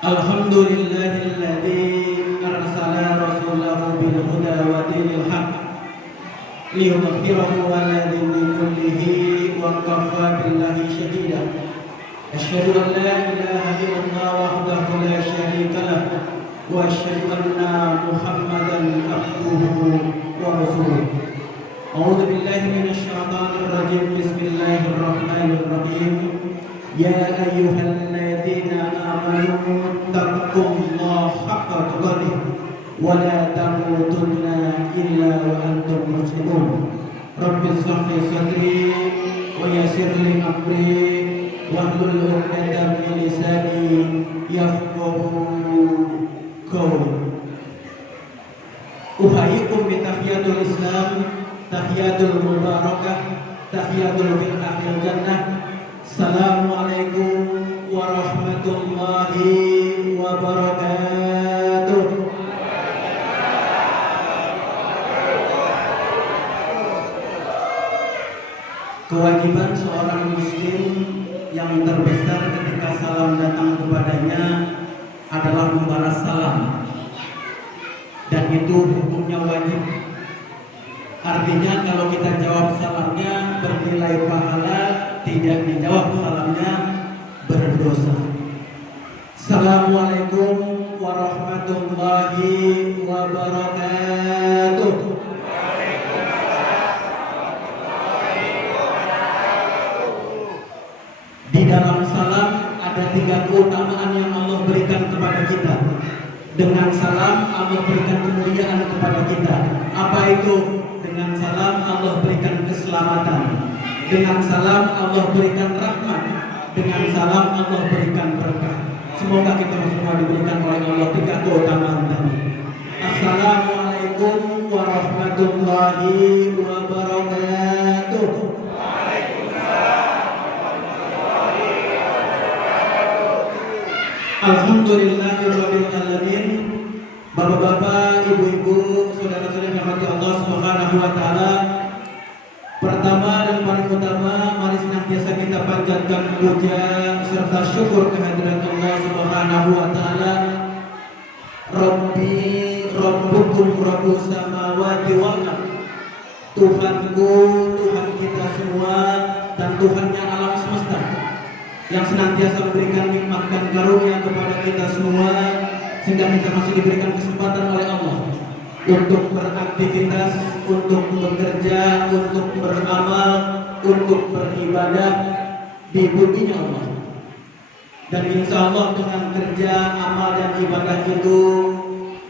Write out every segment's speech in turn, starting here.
Alhamdulillahilladzi arsala rasulahu bil huda wa dinil haqq liyudhhirahu 'ala dini kullihi wa kafa billahi shahida. Asyhadu an la ilaha illallah wahdahu la syarika lah wa asyhadu anna Muhammadan abduhu wa rasuluh. A'udzu billahi minasy syaithanir rajim. Bismillahirrahmanirrahim. Ya ayyuhalladzina amanu taqullaha haqqa tuqatih wa la tamutunna illa wa antum muslimun. Rabbi shrah li sadri wa yassir li amri wahlul 'uqdatam min lisani yafqahu qawli. Uhayyikum bi tahiyatul Islam, tahiyatul mubarakah, tahiyatul fil akhir jannah. Assalamualaikum warahmatullahi wabarakatuh. Kewajiban seorang muslim yang terbesar ketika salam datang kepadanya adalah membalas salam, dan itu hukumnya wajib. Artinya kalau kita jawab salamnya bernilai pahala, tidak dijawab salamnya berdosa. Assalamualaikum warahmatullahi wabarakatuh. Di dalam salam ada 3 keutamaan yang Allah berikan kepada kita. Dengan salam Allah berikan kemuliaan kepada kita. Apa itu? Dengan salam Allah berikan keselamatan. Dengan salam Allah berikan rahmat. Dengan salam Allah berikan berkah. Semoga kita semua diberikan oleh Allah 3 keutamaan tadi. Assalamualaikum warahmatullahi wabarakatuh. Alhamdulillahirabbil alamin. Bapak-bapak, ibu-ibu, saudara-saudara yang dirahmati Allah Subhanahu wa taala. Pertama dan paling utama, mari senantiasa kita panjatkan puja serta syukur kehadirat Allah Subhanahu wa taala. Rabbi rabbukum rabbus samawati wal ardh. Tuhanku, Tuhan kita semua dan Tuhannya alam semesta, yang senantiasa memberikan nikmat dan karunia kepada kita semua, sehingga kita masih diberikan kesempatan oleh Allah untuk beraktivitas, untuk bekerja, untuk beramal, untuk beribadah di buminya Allah. Dan insya Allah dengan kerja, amal dan ibadah itu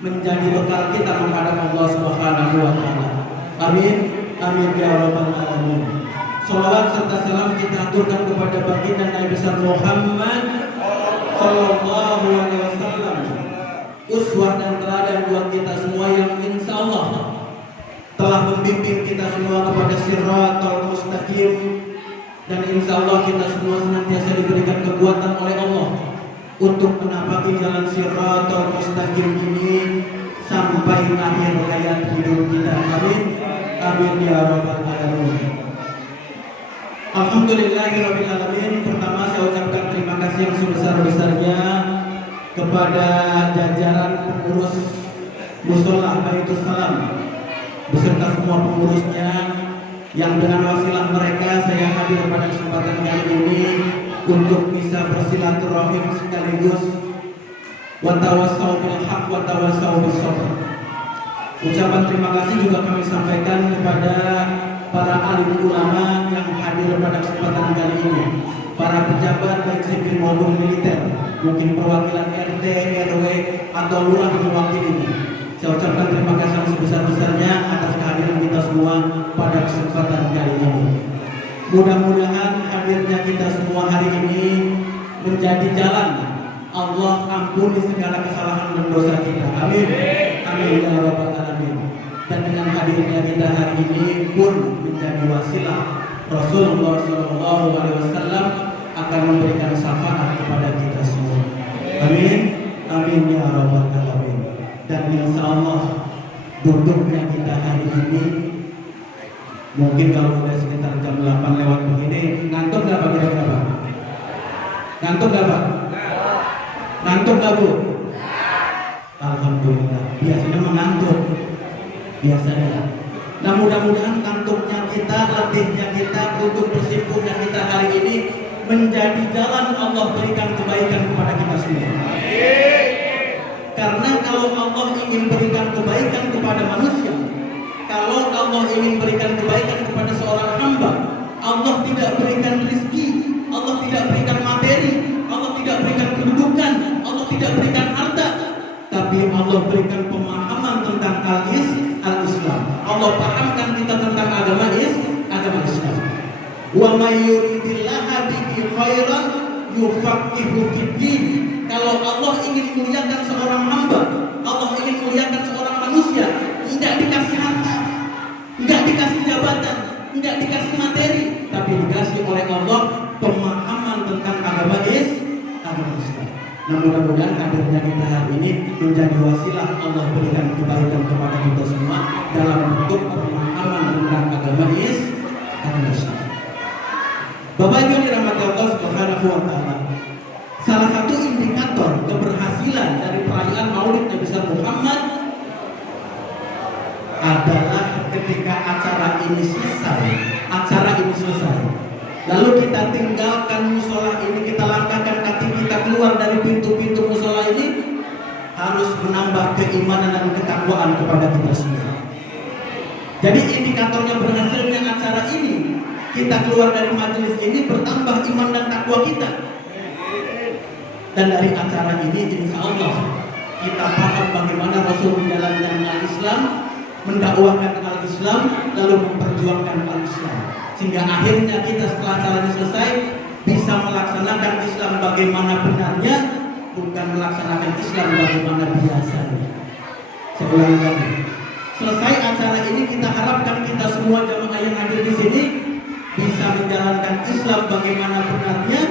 menjadi bekal kita menghadap Allah Subhanahu wa taala. Amin, amin ya rabbal alamin. Salawat serta salam kita aturkan kepada baginda Nabi besar Muhammad sallallahu alaihi wasallam, uswah dan teladan buat kita semua yang insya Allah telah membimbing kita semua kepada siratal mustaqim, dan insya Allah kita semua senantiasa diberikan kekuatan oleh Allah untuk menapaki jalan siratal mustaqim ini sampai akhir hayat hidup kita. Amin, amin ya rabbal alamin. Alhamdulillahirabbil alamin. Pertama saya ucapkan terima kasih yang sebesar-besarnya kepada jajaran pengurus Mushola Baitus Salam beserta semua pengurusnya, yang dengan wasilah mereka saya hadir pada kesempatan kali ini untuk bisa bersilaturahim sekaligus watawassaw bil haq watawassaw bis sabr. Ucapan terima kasih juga kami sampaikan kepada para alim ulama yang hadir pada kesempatan kali ini, para pejabat baik sipil maupun militer, mungkin perwakilan RT, RW atau lurah yang mewakili. Saya ucapkan terima kasih yang sebesar-besarnya atas kehadiran kita semua pada kesempatan kali ini. Mudah-mudahan hadirnya kita semua hari ini menjadi jalan Allah ampuni segala kesalahan dan dosa kita. Amin, amin ya rabbal alamin. Dan dengan hadirnya kita hari ini pun menjadi wasilah Rasulullah SAW akan memberikan syafaat kepada kita semua. Amin, amin ya rabbal alamin. Dan insya Allah duduknya kita hari ini, mungkin kalau udah sekitar jam 8 lewat begini, ngantuk nggak Pak? Kira-kira Pak? Ngantuk nggak Pak? Ngantuk gak Bu? Alhamdulillah. Biasanya mengantuk. Biasanya. Nah mudah-mudahan kantuknya kita, letihnya kita, untuk bersibuknya kita hari ini menjadi jalan Allah berikan kebaikan kepada kita semua. Karena kalau Allah ingin berikan kebaikan kepada manusia, kalau Allah ingin berikan kebaikan kepada seorang hamba, Allah tidak berikan rezeki, Allah tidak berikan materi, Allah tidak berikan kedudukan, Allah tidak berikan harta, tapi Allah berikan pemahaman tentang al-Islam. Allah pahamkan kita tentang agama Islam. Wa may yuridillaha bihi khairan yufaqihu fid-din. Kalau Allah ingin muliakan seorang hamba, Allah ingin muliakan seorang manusia, tidak dikasih harta, tidak dikasih jabatan, tidak dikasih materi, tapi dikasih oleh Allah pemahaman tentang agama Islam. Nah mudah-mudahan hadirnya kita hari ini menjadi wasilah Allah berikan kebaikan kepada kita semua dalam bentuk pemahaman tentang agama Islam. Bapak Ibu yang dirahmati Allah Subhanahu wa taala, salah satu indikator keberhasilan dari perayaan Maulid Nabi Muhammad adalah ketika acara ini selesai, lalu kita tinggalkan musola ini, kita langkahkan kaki kita keluar dari pintu-pintu musola ini, harus menambah keimanan dan ketakwaan kepada kita semua. Jadi indikatornya berhasilnya acara ini, kita keluar dari majelis ini bertambah iman dan takwa kita. Dan dari acara ini insya Allah kita paham bagaimana Rasul menjalankan al-Islam, mendakwahkan al-Islam, lalu memperjuangkan al-Islam, sehingga akhirnya kita setelah acaranya selesai bisa melaksanakan Islam bagaimana benarnya, bukan melaksanakan Islam bagaimana biasanya. Saya ulangi lagi, selesai acara ini kita harapkan kita semua jamaah yang hadir di sini bisa menjalankan Islam bagaimana benarnya,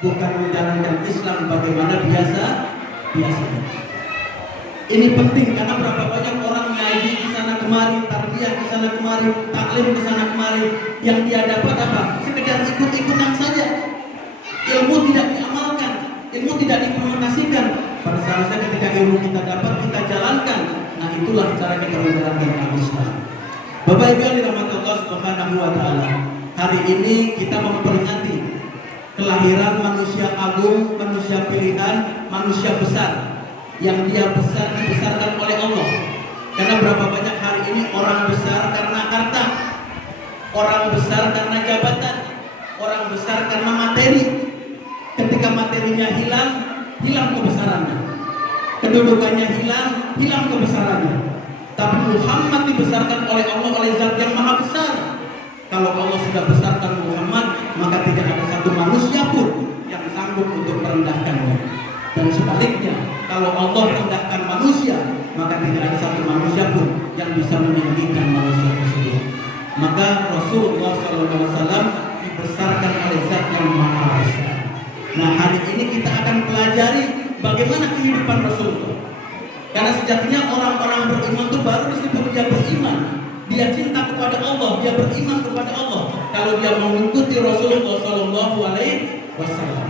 bukan menjalankan Islam bagaimana biasanya. Ini penting karena berapa banyak orang ngaji di sana kemari, tarbiyah di sana kemari, taklim di sana kemari, yang dia dapat apa? Sekedar ikut-ikutan saja. Ilmu tidak diamalkan, ilmu tidak diimplementasikan. Pada saatnya ketika ilmu kita dapat, kita jalankan. Nah itulah cara kita menjalankan Islam. Bapak Ibu yang dirahmati Allah Subhanahu wa taala, hari ini kita memperingati kelahiran manusia agung, manusia pilihan, manusia besar yang dia dibesarkan oleh Allah. Karena berapa banyak hari ini orang besar karena harta, orang besar karena jabatan, orang besar karena materi. Ketika materinya hilang, hilang kebesarannya. Kedudukannya hilang kebesarannya. Tapi Muhammad dibesarkan oleh Allah, oleh Zat yang Maha Besar. Kalau Allah sudah besarkan Muhammad, maka tidak ada satu manusia pun yang sanggup untuk merendahkannya. Dan sebaliknya, kalau Allah rendahkan manusia, maka tidak ada satu manusia pun yang bisa meninggikan manusia tersebut. Maka Rasulullah SAW dibesarkan oleh Zat yang Maha Besar. Nah hari ini kita akan pelajari bagaimana kehidupan Rasulullah. Karena sejatinya orang-orang beriman itu baru disebut dia beriman. Dia cinta kepada Allah, dia beriman kepada Allah kalau dia mengikuti Rasulullah Sallallahu Alaihi Wasallam.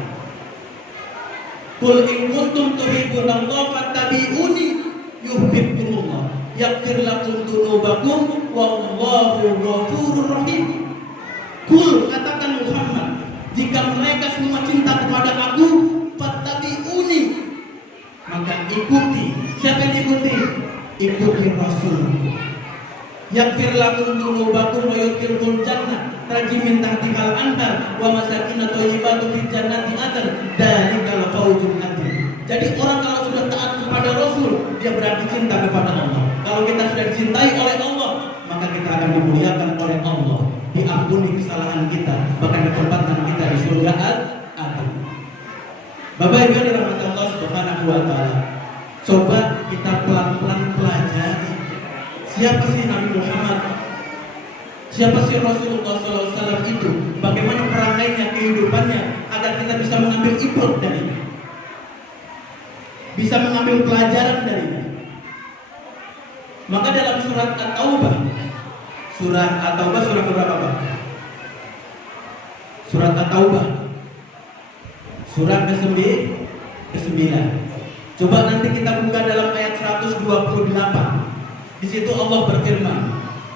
Qul in kuntum tuhibbunallaha fattabi'uni yuhibbukumullah yaghfir lakum dzunubakum wallahu ghafurur rahim. Qul, katakan Muhammad, jika mereka semua cinta kepada aku, fattabi'uni, maka ikuti. Siapa yang ikuti? Ikuti Rasul. Yaghfir lakum dzunubakum wa yudkhilkum jannah tajri min tahtihal anhar wa masakin thayyibatu fil jannati adn dzalikal fawzul adzim. Jadi orang kalau sudah taat kepada Rasul, dia berarti cinta kepada Allah. Kalau kita sudah dicintai oleh Allah, maka kita akan dimuliakan oleh Allah, diampuni kesalahan kita, bahkan ditempatkan kita di surga Ad-Adn. Bapak Ibu yang dirahmati Allah Subhanahu wa taala, coba kita pelan-pelan pelajari siapa sih Nabi Muhammad, siapa sih Rasulullah SAW itu, bagaimana perangainya, kehidupannya, agar kita bisa mengambil ibrah darinya, bisa mengambil pelajaran darinya. Maka dalam surat At-Taubah, surah berapa Pak? Surat At-Taubah, surat ke-9, ke-9. Coba nanti kita buka dalam ayat 128. Di situ Allah berfirman,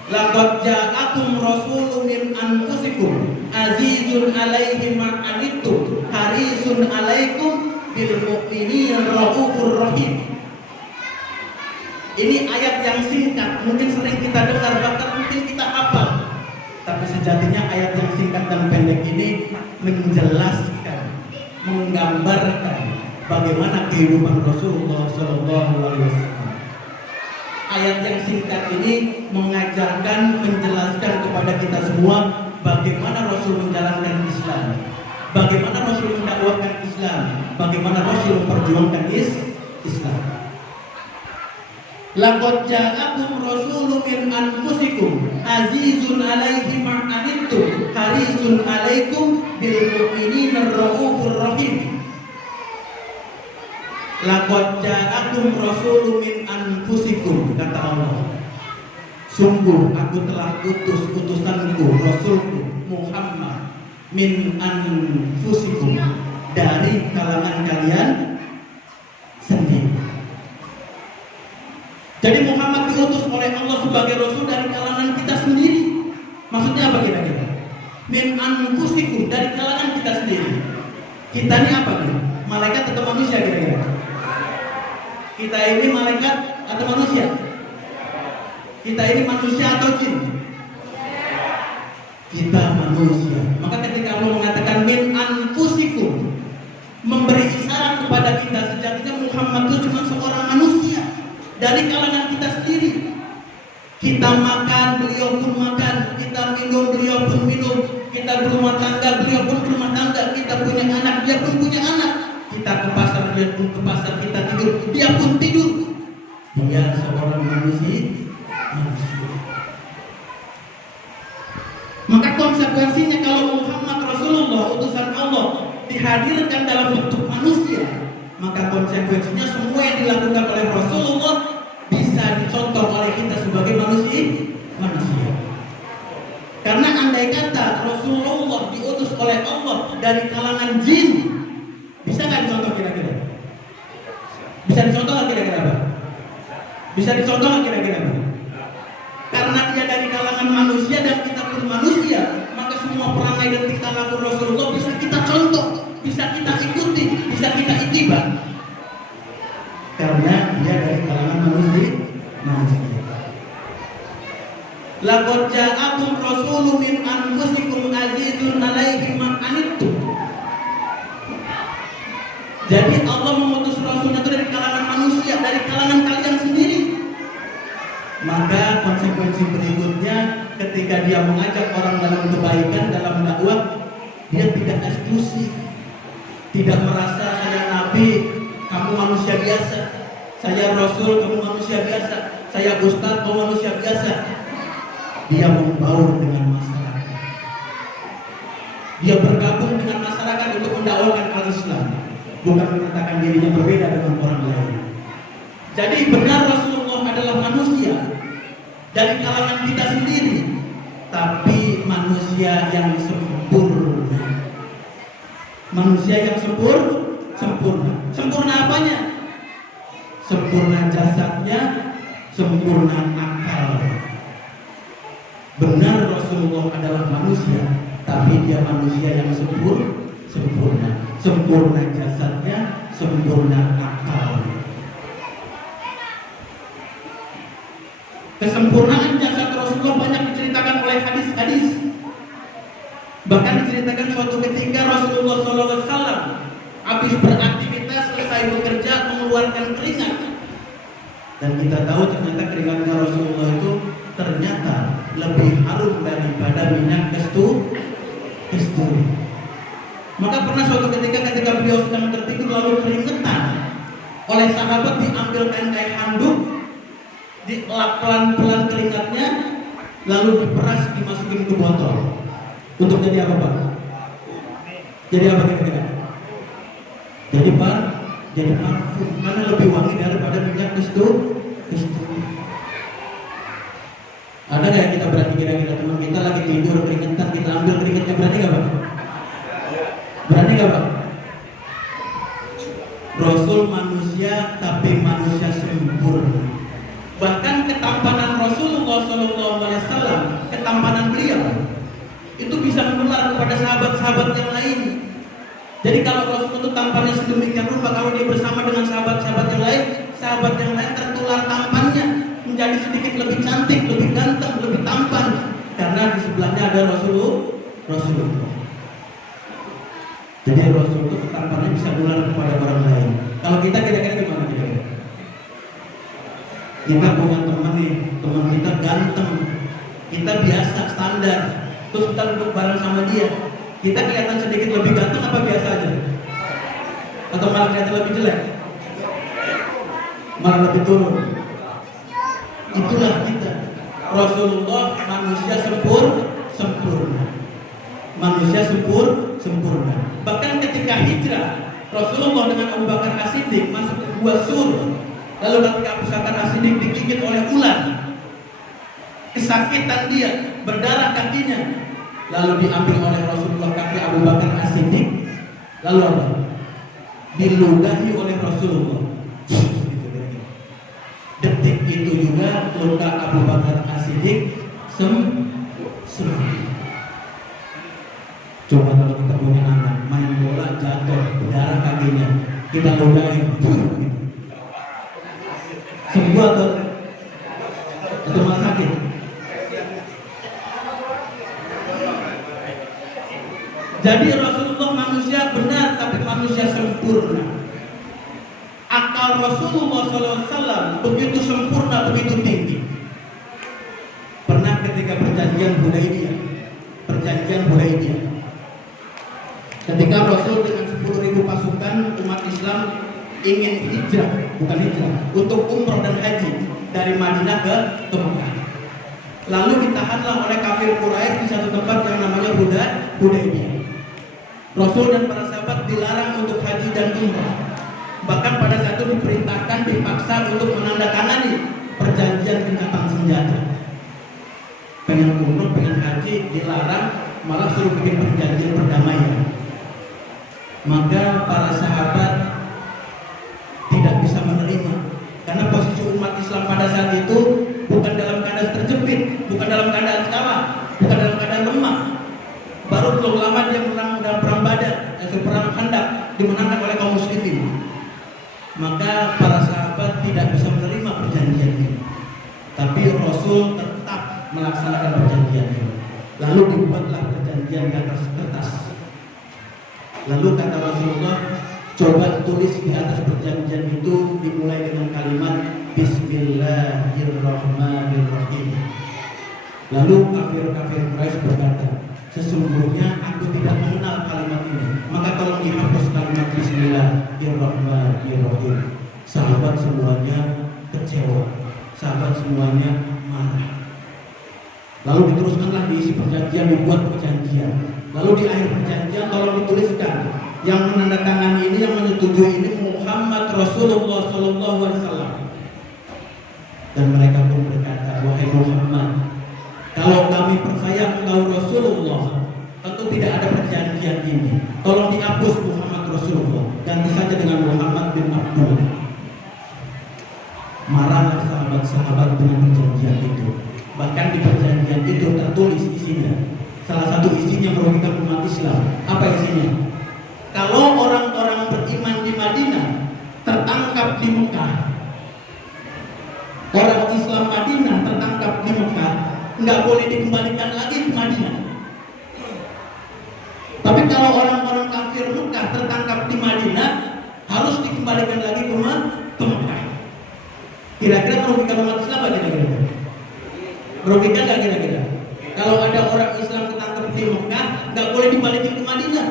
laqad ja'akum rasulun min anfusikum azizun 'alaihi ma 'anittum harisun 'alaikum bil mu'minina raufur rahim. Ini ayat yang singkat, mungkin sering kita dengar, bahkan mungkin kita hafal. Tapi sejatinya ayat yang singkat dan pendek ini menjelaskan, menggambarkan bagaimana kehidupan Rasulullah SAW. Ayat yang singkat ini mengajarkan, menjelaskan kepada kita semua bagaimana Rasul menjalankan Islam, bagaimana Rasul mendakwahkan Islam, bagaimana Rasul memperjuangkan Islam. Laqad ja'akum rasulun min anfusikum azizun 'alaihi ma 'anittum harisun 'alaikum bil mu'minina raufur rahim. Laqad ja'akum rasulun min anfusikum, kata Allah, sungguh aku telah utus utusanku, Rasulku Muhammad, min anfusikum, dari kalangan kalian sendiri. Jadi Muhammad diutus oleh Allah sebagai Rasul dari kalangan kita sendiri. Maksudnya apa kira-kira? Min anfusikum, dari kalangan kita sendiri. Kita ini apa nih? Malaikat atau manusia kira-kira? Kita ini malaikat atau manusia? Kita ini manusia atau jin? Kita manusia. Maka ketika Allah mengatakan min anfusikum, memberi isyarat kepada kita sejatinya Muhammad itu cuma seorang manusia dari kalangan kita sendiri. Kita makan, beliau pun makan. Kita minum, beliau pun minum. Kita berumah tangga, beliau pun berumah tangga. Kita punya anak, dia pun punya anak. Kita ke pasar, dia pun ke pasar. Kita tidur, dia pun tidur. Dia seorang manusia. Maka konsekuensinya kalau Muhammad Rasulullah utusan Allah dihadirkan dalam bentuk manusia, maka konsekuensinya semua yang dilakukan oleh Rasulullah bisa dicontoh oleh kita sebagai manusia. Karena andai kata Rasulullah diutus oleh Allah dari kalangan jin, bisa nggak dicontoh kira-kira? Bisa dicontoh nggak kira-kira apa? Bisa dicontoh nggak kira-kira apa? Karena dia dari kalangan manusia dan kita pun manusia, maka semua perangai dan tingkah laku Rasulullah bisa kita contoh, bisa kita ikuti, bisa kita itibar. Karena dia dari kalangan manusia. Laqad ja'akum rasulun min anfusikum azizun 'alaihi ma 'anittum. Jadi Allah mengutus Rasulnya itu dari kalangan manusia, dari kalangan kalian sendiri. Maka konsekuensi berikutnya, ketika dia mengajak orang dalam kebaikan, dalam dakwah, dia tidak eksklusif, tidak merasa saya nabi, kamu manusia biasa, saya rasul, kamu manusia biasa, saya ustaz, kamu manusia biasa. Dia membaur dengan masyarakat, dia bergabung dengan masyarakat untuk mendakwakan al-Islam, bukan menyatakan dirinya berbeda dengan orang lain. Jadi benar Rasulullah adalah manusia dari kalangan kita sendiri, tapi manusia yang sempurna. Manusia yang sempurna. Sempurna apanya? Sempurna jasadnya, sempurna akal. Benar Rasulullah adalah manusia, tapi dia manusia yang sempurna. Sempurna jasadnya, sempurna akal. Kesempurnaan jasad Rasulullah banyak diceritakan oleh hadis-hadis. Bahkan diceritakan suatu ketika Rasulullah SAW habis beraktivitas, selesai bekerja, mengeluarkan keringat. Dan kita tahu ternyata keringatnya Rasulullah itu ternyata lebih harum daripada minyak kasturi. Maka pernah suatu ketika beliau sedang tertidur lalu keringetan, oleh sahabat diambilkan kain handuk, dielap pelan-pelan keringatnya, lalu diperas, dimasukin ke botol. Untuk jadi apa Pak? Jadi apa kira-kira? Jadi parfum. Mana lebih wangi daripada minyak kasturi? Ada nggak kita berani kira-kira teman kita lagi tidur keringetan, kita ambil keringetnya, berani nggak Pak? Berani nggak Pak? Rasul manusia tapi manusia sempurna. Bahkan ketampanan Rasulullah SAW, ketampanan beliau itu bisa menular kepada sahabat-sahabat yang lain. Jadi kalau Rasul itu tampannya sedemikian rupa, kalau dia bersama dengan sahabat-sahabat yang lain tertular tampannya menjadi sedikit lebih cantik, lebih ganteng, lebih tampan, karena di sebelahnya ada Rasulullah. Jadi Rasul itu tampannya bisa menular kepada orang lain. Kalau kita kira-kira gimana kira-kira? Kita punya teman nih, teman kita ganteng, kita biasa standar, terus kita duduk bareng sama dia, kita kelihatan sedikit lebih ganteng apa biasa aja? Atau malah kelihatan lebih jelek? Malah lebih turun. Itulah kita. Rasulullah manusia sempurna. Manusia sempurna. Bahkan ketika hijrah, Rasulullah dengan Abu Bakar As-Siddiq masuk ke gua Sur. Lalu ketika Abu Bakar As-Siddiq digigit oleh ular, kesakitan dia, berdarah kakinya, lalu diambil oleh Rasulullah kaki Abu Bakar As-Siddiq, lalu apa? Diludahi oleh Rasulullah. Detik itu juga luka Abu Bakar As-Siddiq sembuh. Coba kalau kita punya anak main bola jatuh, berdarah kakinya, kita ludahi, sembuh atau malah sakit? Jadi Rasulullah manusia benar tapi manusia sempurna. Akal Rasulullah SAW begitu sempurna, begitu tinggi. Pernah ketika perjanjian Hudaybiyah, ketika Rasul dengan 10.000 pasukan umat Islam ingin bukan hijrah, untuk umroh dan haji dari Madinah ke Mekah. Lalu ditahanlah oleh kafir Quraisy di satu tempat yang namanya Hudaybiyah. Rasul dan para sahabat dilarang untuk haji dan umroh. Bahkan pada saat itu dipaksa untuk menandatangani perjanjian gencatan senjata. Pengen umroh, pengen haji dilarang, malah suruh bikin perjanjian perdamaian. Maka para sahabat tidak bisa menerima, karena posisi umat Islam pada saat itu bukan dalam keadaan terjepit, bukan dalam keadaan kalah, bukan dalam keadaan lemah. Baru belum lama dia menang dalam perang Badar, yaitu perang Khandaq, dimenangkan oleh kaum muslimin. Maka para sahabat tidak bisa menerima perjanjian ini. Tapi Rasul tetap melaksanakan perjanjian ini. Lalu dibuatlah perjanjian di atas kertas. Lalu kata Rasulullah, coba tulis di atas perjanjian itu dimulai dengan kalimat Bismillahirrahmanirrahim. Lalu kafir Quraisy berkata, sesungguhnya aku tidak mengenal kalimat ini, maka tolong dihapus kalimat Bismillahirrahmanirrahim. Sahabat semuanya kecewa, sahabat semuanya marah. Lalu diteruskanlah diisi perjanjian, dibuat perjanjian. Lalu di akhir perjanjian tolong dituliskan, yang menandatangani ini, yang menyetujui ini Muhammad Rasulullah SAW. Dan mereka pun berkata, wahai Muhammad, kalau kami percaya engkau Rasulullah, tentu tidak ada perjanjian ini. Tolong dihapus Muhammad Rasulullah, ganti saja dengan Muhammad bin Abdullah. Marahlah sahabat-sahabat dengan perjanjian itu. Bahkan di perjanjian itu tertulis isinya, salah satu isinya merugikan umat Islam. Apa isinya? Kalau orang-orang beriman di Madinah tertangkap di Mekah, orang Islam Madinah tertangkap di Mekah, nggak boleh dikembalikan lagi ke Madinah. Tapi kalau orang-orang kafir Mekah tertangkap di Madinah, harus dikembalikan lagi ke Mekah. Kira-kira merugikan umat Islam nggak kira-kira? Merugikan nggak kira-kira? Kalau ada orang Islam tertangkap di Mekah, nggak boleh dibalikin ke Madinah.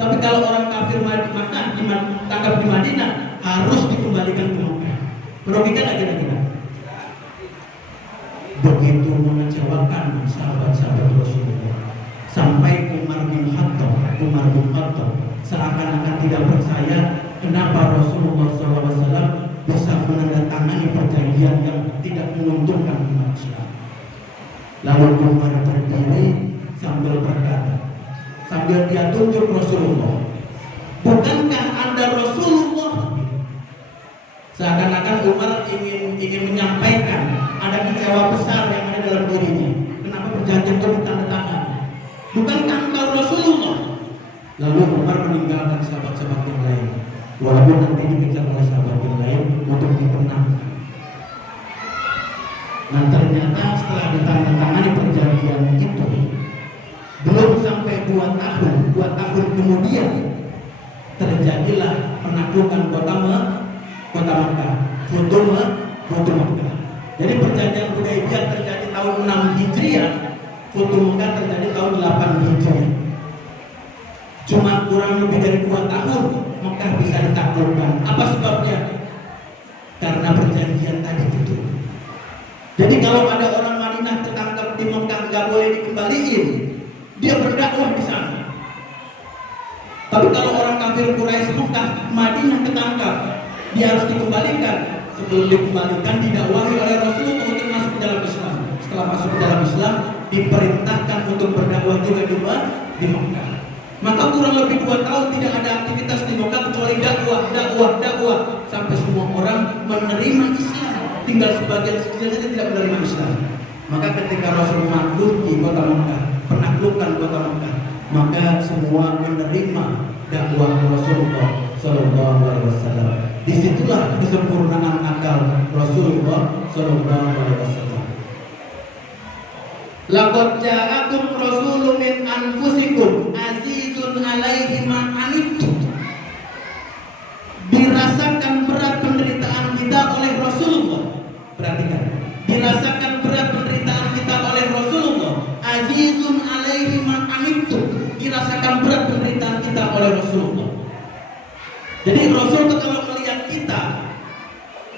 Tapi kalau orang kafir Mekah ditangkap di Madinah, harus dikembalikan ke Mekah. Merugikan nggak kira-kira? Begitu mengecewakan sahabat-sahabat Rasulullah, sampai Umar bin Khattab seakan-akan tidak percaya kenapa Rasulullah SAW bisa menandatangani perjanjian yang tidak menguntungkan umat Islam. Lalu Umar berdiri sambil berkata, sambil dia tunjuk Rasulullah, bukankah Anda Rasulullah? Bahkan Umar ingin menyampaikan ada kecewa besar yang ada dalam dirinya. Kenapa perjanjian itu ditandatangan? Bukankah engkau Rasulullah? Lalu Umar meninggalkan sahabat-sahabat yang lain, walaupun nanti dikejar oleh sahabat yang lain untuk ditenangkan. Nah ternyata setelah ditandatangani perjanjian itu, belum sampai 2 tahun kemudian terjadilah penaklukan kota Makkah, Futuh Makkah. Jadi perjanjian Hudaybiyah terjadi tahun 6 Hijriah, Futuh Makkah terjadi tahun 8 Hijriah. Cuma kurang lebih dari 2 tahun Makkah bisa ditaklukkan. Apa sebabnya? Karena perjanjian tadi itu. Jadi kalau ada orang Madinah tertangkap di Makkah nggak boleh dikembaliin, dia berdakwah di sana. Tapi kalau orang kafir Quraisy Makkah Madinah ketangkap, dia harus dikembalikan. Sebelum dikembalikan didakwahi oleh Rasulullah untuk masuk ke dalam Islam. Setelah masuk ke dalam Islam diperintahkan untuk berdakwah juga di Makkah. Maka kurang lebih 2 tahun tidak ada aktivitas di Makkah kecuali dakwah sampai semua orang menerima Islam. Tinggal sebagian kecil saja tidak menerima Islam. Maka ketika Rasul masuk di kota Makkah, penaklukkan kota Makkah, maka semua menerima dakwah Rasulullah Sallallahu Alaihi Wasallam. Disitulah kesempurnaan akal Rasulullah Sallallahu Alaihi Wasallam. Laqad ja'akum rasulun min anfusikum azizun 'alaihi ma 'anittum. Dirasakan berat penderitaan kita oleh Rasulullah. Perhatikan, dirasakan berat penderitaan kita oleh Rasulullah. Azizun 'alaihi ma 'anittum. Dirasakan berat penderitaan kita oleh Rasulullah. Jadi Rasul itu kalau melihat kita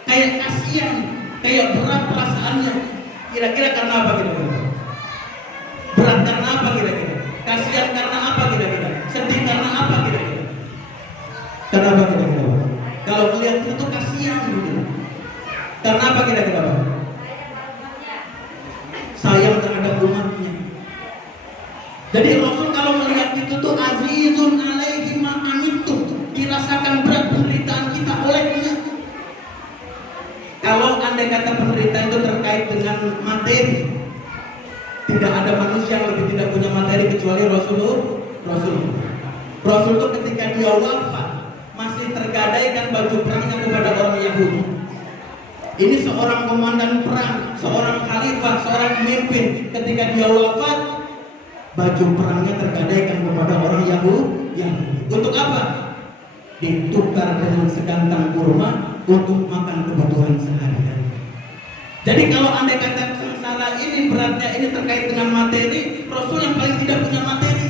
kayak kasihan, kayak berat perasaannya. Kira-kira karena apa kira-kira? Berat karena apa kira-kira? Kasihan karena apa kira-kira? Sedih karena apa kira-kira? Kenapa kira-kira? Kalau melihat itu kasihan gitu. Karena apa kira-kira? Sayang terhadap umatnya. Jadi Rasul kalau melihat itu tuh azizun 'alaihi ma 'anittum. Dirasakan berat penderitaan kita olehnya. Kalau andai kata penderitaan itu terkait dengan materi, tidak ada manusia yang lebih tidak punya materi kecuali Rasul itu ketika dia wafat masih tergadaikan baju perangnya kepada orang Yahudi. Ini seorang komandan perang, seorang khalifah, seorang pemimpin. Ketika dia wafat, baju perangnya tergadaikan kepada orang Yahudi. Untuk apa? Ditukar dengan sekantang kurma untuk makan kebutuhan sehari-hari. Jadi kalau andai kata sengsara ini beratnya ini terkait dengan materi, Rasul yang paling tidak punya materi.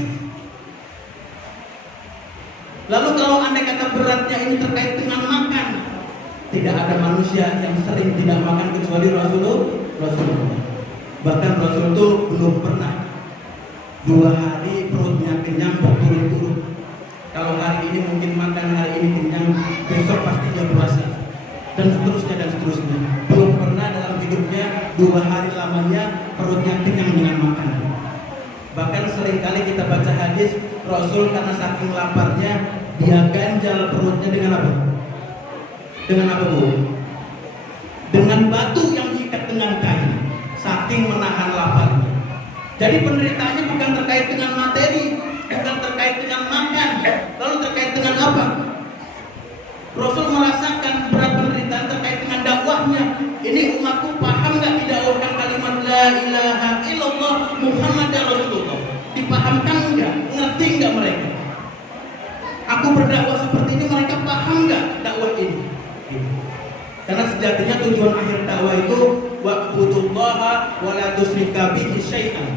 Lalu kalau andai kata beratnya ini terkait dengan makan, tidak ada manusia yang sering tidak makan kecuali Rasulullah. Bahkan Rasul itu belum pernah 2 hari perutnya kenyang berturut-turut. Kalau hari ini mungkin makan, hari ini kenyang, besok pasti dia puasa, dan seterusnya. Belum pernah dalam hidupnya 2 hari lamanya perutnya kenyang dengan makanan. Bahkan seringkali kita baca hadis Rasul karena saking laparnya dia ganjal perutnya dengan apa? Dengan apa Bu? Dengan batu yang diikat dengan kain, saking menahan laparnya. Jadi penderitaannya bukan terkait dengan materi, bukan terkait dengan makan, lalu terkait dengan apa? Rasul merasakan berat penderitaan terkait dengan dakwahnya. Ini umatku paham nggak didakwahkan kalimat la ilaha illallah Muhammad Rasulullah? Dipahamkan nggak? Ngerti nggak mereka? Aku berdakwah seperti ini, mereka paham nggak dakwah ini? Karena sejatinya tujuan akhir dakwah itu wa'budullaha wa la tusyrika bihi syai'an.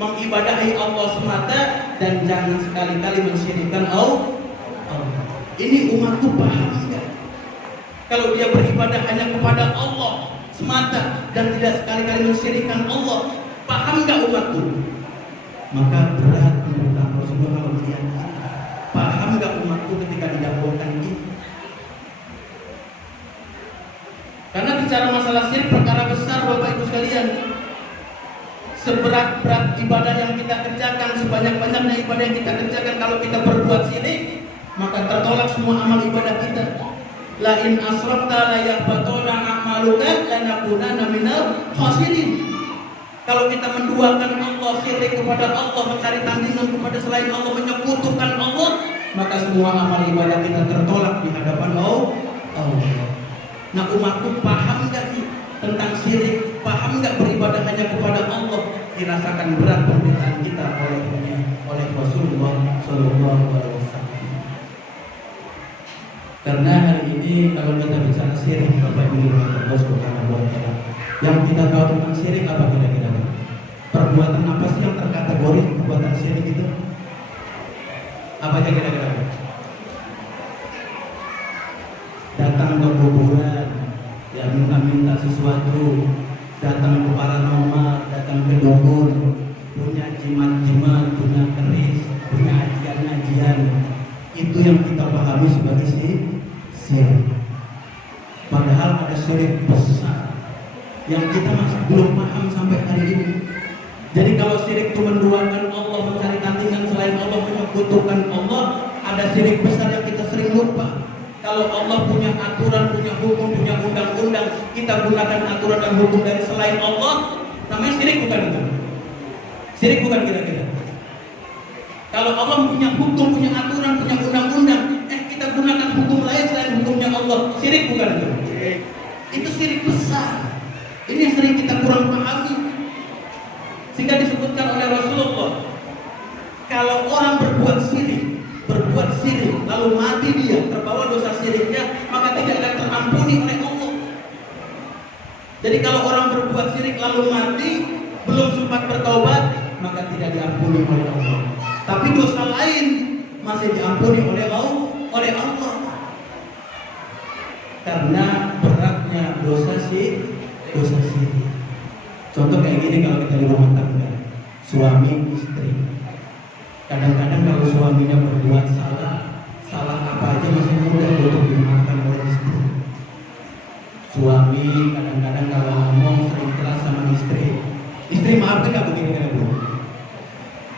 Mengibadahi Allah semata dan jangan sekali-kali mensyirikkan Allah. Ini umatku paham enggak? Kalau dia beribadah hanya kepada Allah semata dan tidak sekali-kali mensyirikkan Allah, paham enggak umatku? Maka berat penderitaan Rasulullah kalau melihat ini. Paham enggak umatku ketika didakwahkan ini? Karena bicara masalah syirik perkara besar Bapak Ibu sekalian. Seberat-berat ibadah yang kita kerjakan, sebanyak-banyaknya ibadah yang kita kerjakan, kalau kita berbuat syirik, maka tertolak semua amal ibadah kita. La in asrakta la yahbatuna a'maluka lanakunanna minal khasirin. Kalau kita menduakan Allah, syirik kepada Allah, mencari tandingan kepada selain Allah, menyekutukan Allah, maka semua amal ibadah kita tertolak di hadapan Allah. Nah, umatku paham nggak nih tentang syirik? Paham nggak beribadah hanya kepada Allah? Dirasakan berat penderitaan kita oleh Rasulullah Shallallahu Alaihi Wasallam. Karena hari ini kalau kita bicara syirik, Bapak Ibu Allah Subhanahu Wa Taala, yang kita tahu tentang syirik apa kira-kira? Perbuatan apa sih yang terkategori perbuatan syirik itu? Apa aja kira-kira? Datang ke kuburan, ya minta sesuatu, datang ke paranormal, datang ke dukun, punya jimat-jimat, punya keris, punya ajian-ajian. Itu yang kita pahami sebagai syirik. Padahal ada syirik besar yang kita masih belum paham sampai hari ini. Jadi kalau syirik itu menduakan Allah, mencari tandingan selain Allah, menyekutukan Allah, ada syirik besar yang kita sering lupa. Kalau Allah punya aturan, punya hukum, punya undang-undang, kita gunakan aturan dan hukum dari selain Allah, namanya syirik bukan itu? Syirik bukan kira-kira? Kalau Allah punya hukum, punya aturan, punya undang-undang, kita gunakan hukum lain selain hukumnya Allah, syirik bukan itu? Itu syirik besar. Ini yang sering kita kurang pahami. Sehingga disebutkan oleh Rasulullah, kalau orang berbuat syirik, lalu mati dia terbawa dosa syiriknya, maka tidak akan terampuni oleh Allah. Jadi kalau orang berbuat syirik lalu mati, belum sempat bertobat, maka tidak diampuni oleh Allah. Tapi dosa lain masih diampuni oleh Allah. Karena beratnya dosa syirik. Contoh kayak gini, kalau kita di rumah tangga, suami istri, kadang-kadang kalau suaminya berbuat salah apa aja masih mudah untuk dimaafkan oleh istri. Suami kadang-kadang kalau ngomong sering keras sama istri maafkan nggak begini kan Bu?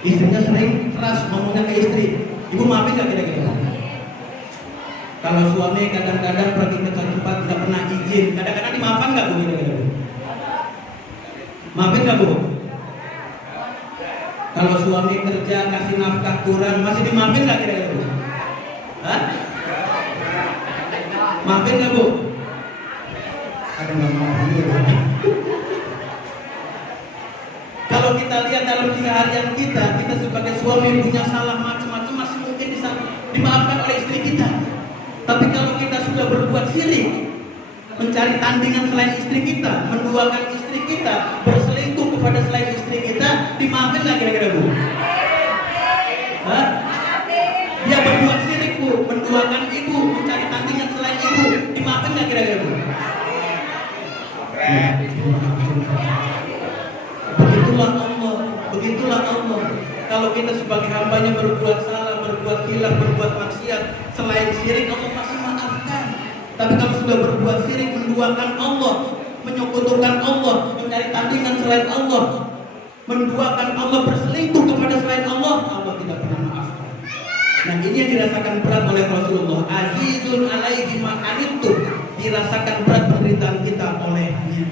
Istrinya sering keras ngomongnya ke istri, ibu maafin nggak kira-kira? Kalau suami kadang-kadang pergi ke tempat nggak pernah izin, kadang-kadang dimaafkan nggak Bu kira-kira? Maafin nggak Bu? Kalau suami kerja kasih nafkah kurang, masih dimaafin nggak kira-kira Bu? Hah? Maafin nggak Bu? Ada nggak maafin ya? Kalau kita lihat dalam keseharian kita sebagai suami punya salah macam-macam, masih mungkin bisa dimaafkan oleh istri kita. Tapi kalau kita sudah berbuat syirik, mencari tandingan selain istri kita, menduakan istri kita, berselingkuh kepada selain istri kita, dimaafin nggak kira-kira Bu? Hah? Dia berbuat syirik Bu, menduakan ibu, mencari tandingan selain ibu, dimaafin nggak kira-kira Bu? Begitulah Allah. Kalau kita sebagai hambanya berbuat salah, berbuat khilaf, berbuat maksiat, selain syirik Allah masih maafkan. Tapi kalau sudah berbuat syirik, menduakan Allah, menyekutukan Allah, mencari tandingan selain Allah, menduakan Allah, berselingkuh kepada selain Allah, Allah tidak pernah maafkan. Nah, ini yang dirasakan berat oleh Rasulullah. Azizun alaihi ma anittum, dirasakan berat penderitaan kita olehnya.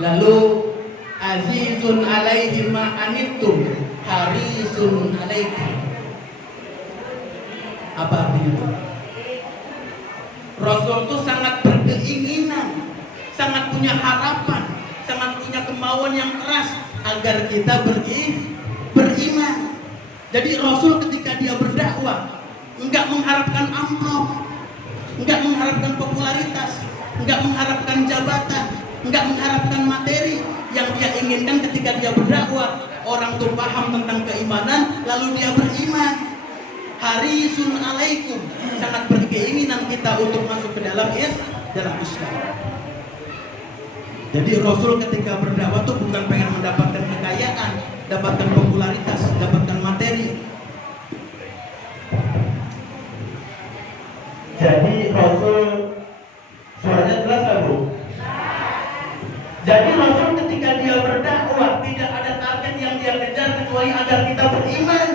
Lalu azizun alaihi ma anittum, harisun alaikum. Apa artinya? Rasul itu sangat berkeinginan, sangat punya harapan, sangat punya kemauan yang keras agar kita beriman. Jadi Rasul ketika dia berdakwah enggak mengharapkan amplop, enggak mengharapkan popularitas, enggak mengharapkan jabatan, enggak mengharapkan materi. Yang dia inginkan ketika dia berdakwah, orang itu paham tentang keimanan, lalu dia beriman. Harisun alaikum, sangat berkeinginan kita untuk masuk ke dalam Islam. Jadi Rasul ketika berdakwah itu bukan pengen mendapatkan kekayaan, dapatkan popularitas, dapatkan materi. Jadi Rasul, suaranya jelas nggak Bu? Jadi Rasul ketika dia berdakwah tidak ada target yang dia kejar kecuali agar kita beriman.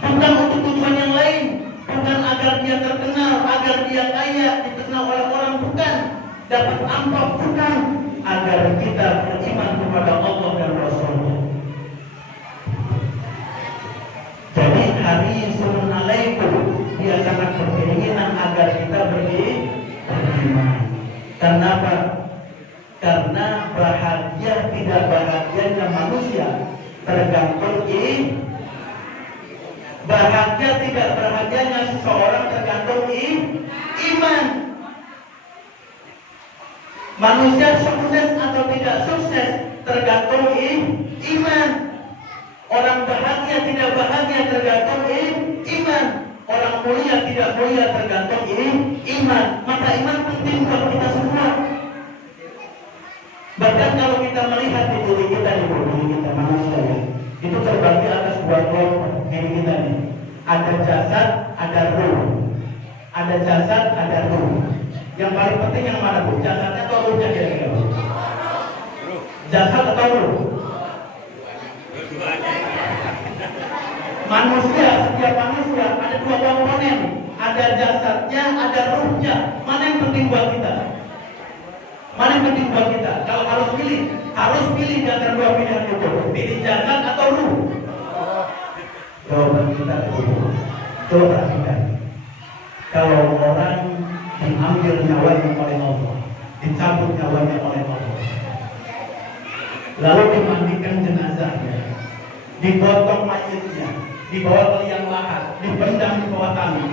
Bukan untuk tujuan yang lain, bukan dapat amplop, bukan, agar kita beriman kepada Allah dan Rasulnya. Jadi harisun alaikum, dia sangat berkeinginan agar kita beriman. Karena apa? Karena bahagia tidak bahagianya manusia tergantung bahagia tidak bahagianya seseorang tergantung iman. Manusia sukses atau tidak sukses tergantung iman. Orang bahagia tidak bahagia tergantung iman. Orang mulia tidak mulia tergantung iman. Maka iman penting buat kita semua. Bahkan kalau kita melihat di diri kita manusia ya, itu terbagi atas dua kelompok diri kita nih. Ada jasad, ada ruh. Ada jasad, ada ruh. Yang paling penting yang mana bu? Jasadnya atau ruhnya kira-kira? Jasad atau ruh? Manusia, setiap manusia ada dua komponen. Ada jasadnya, ada ruhnya. Mana yang penting buat kita? Mana yang penting buat kita? Kalau harus pilih di antara dua pilihan itu. Pilih jasad atau ruh? Jawaban kita ruh. Coba perhatikan. Kalau orang diambil nyawanya oleh Allah, dicabut nyawanya oleh Allah, lalu dimandikan jenazahnya, dipotong mayitnya, dibawa ke liang lahat, dipendam di bawah tanah,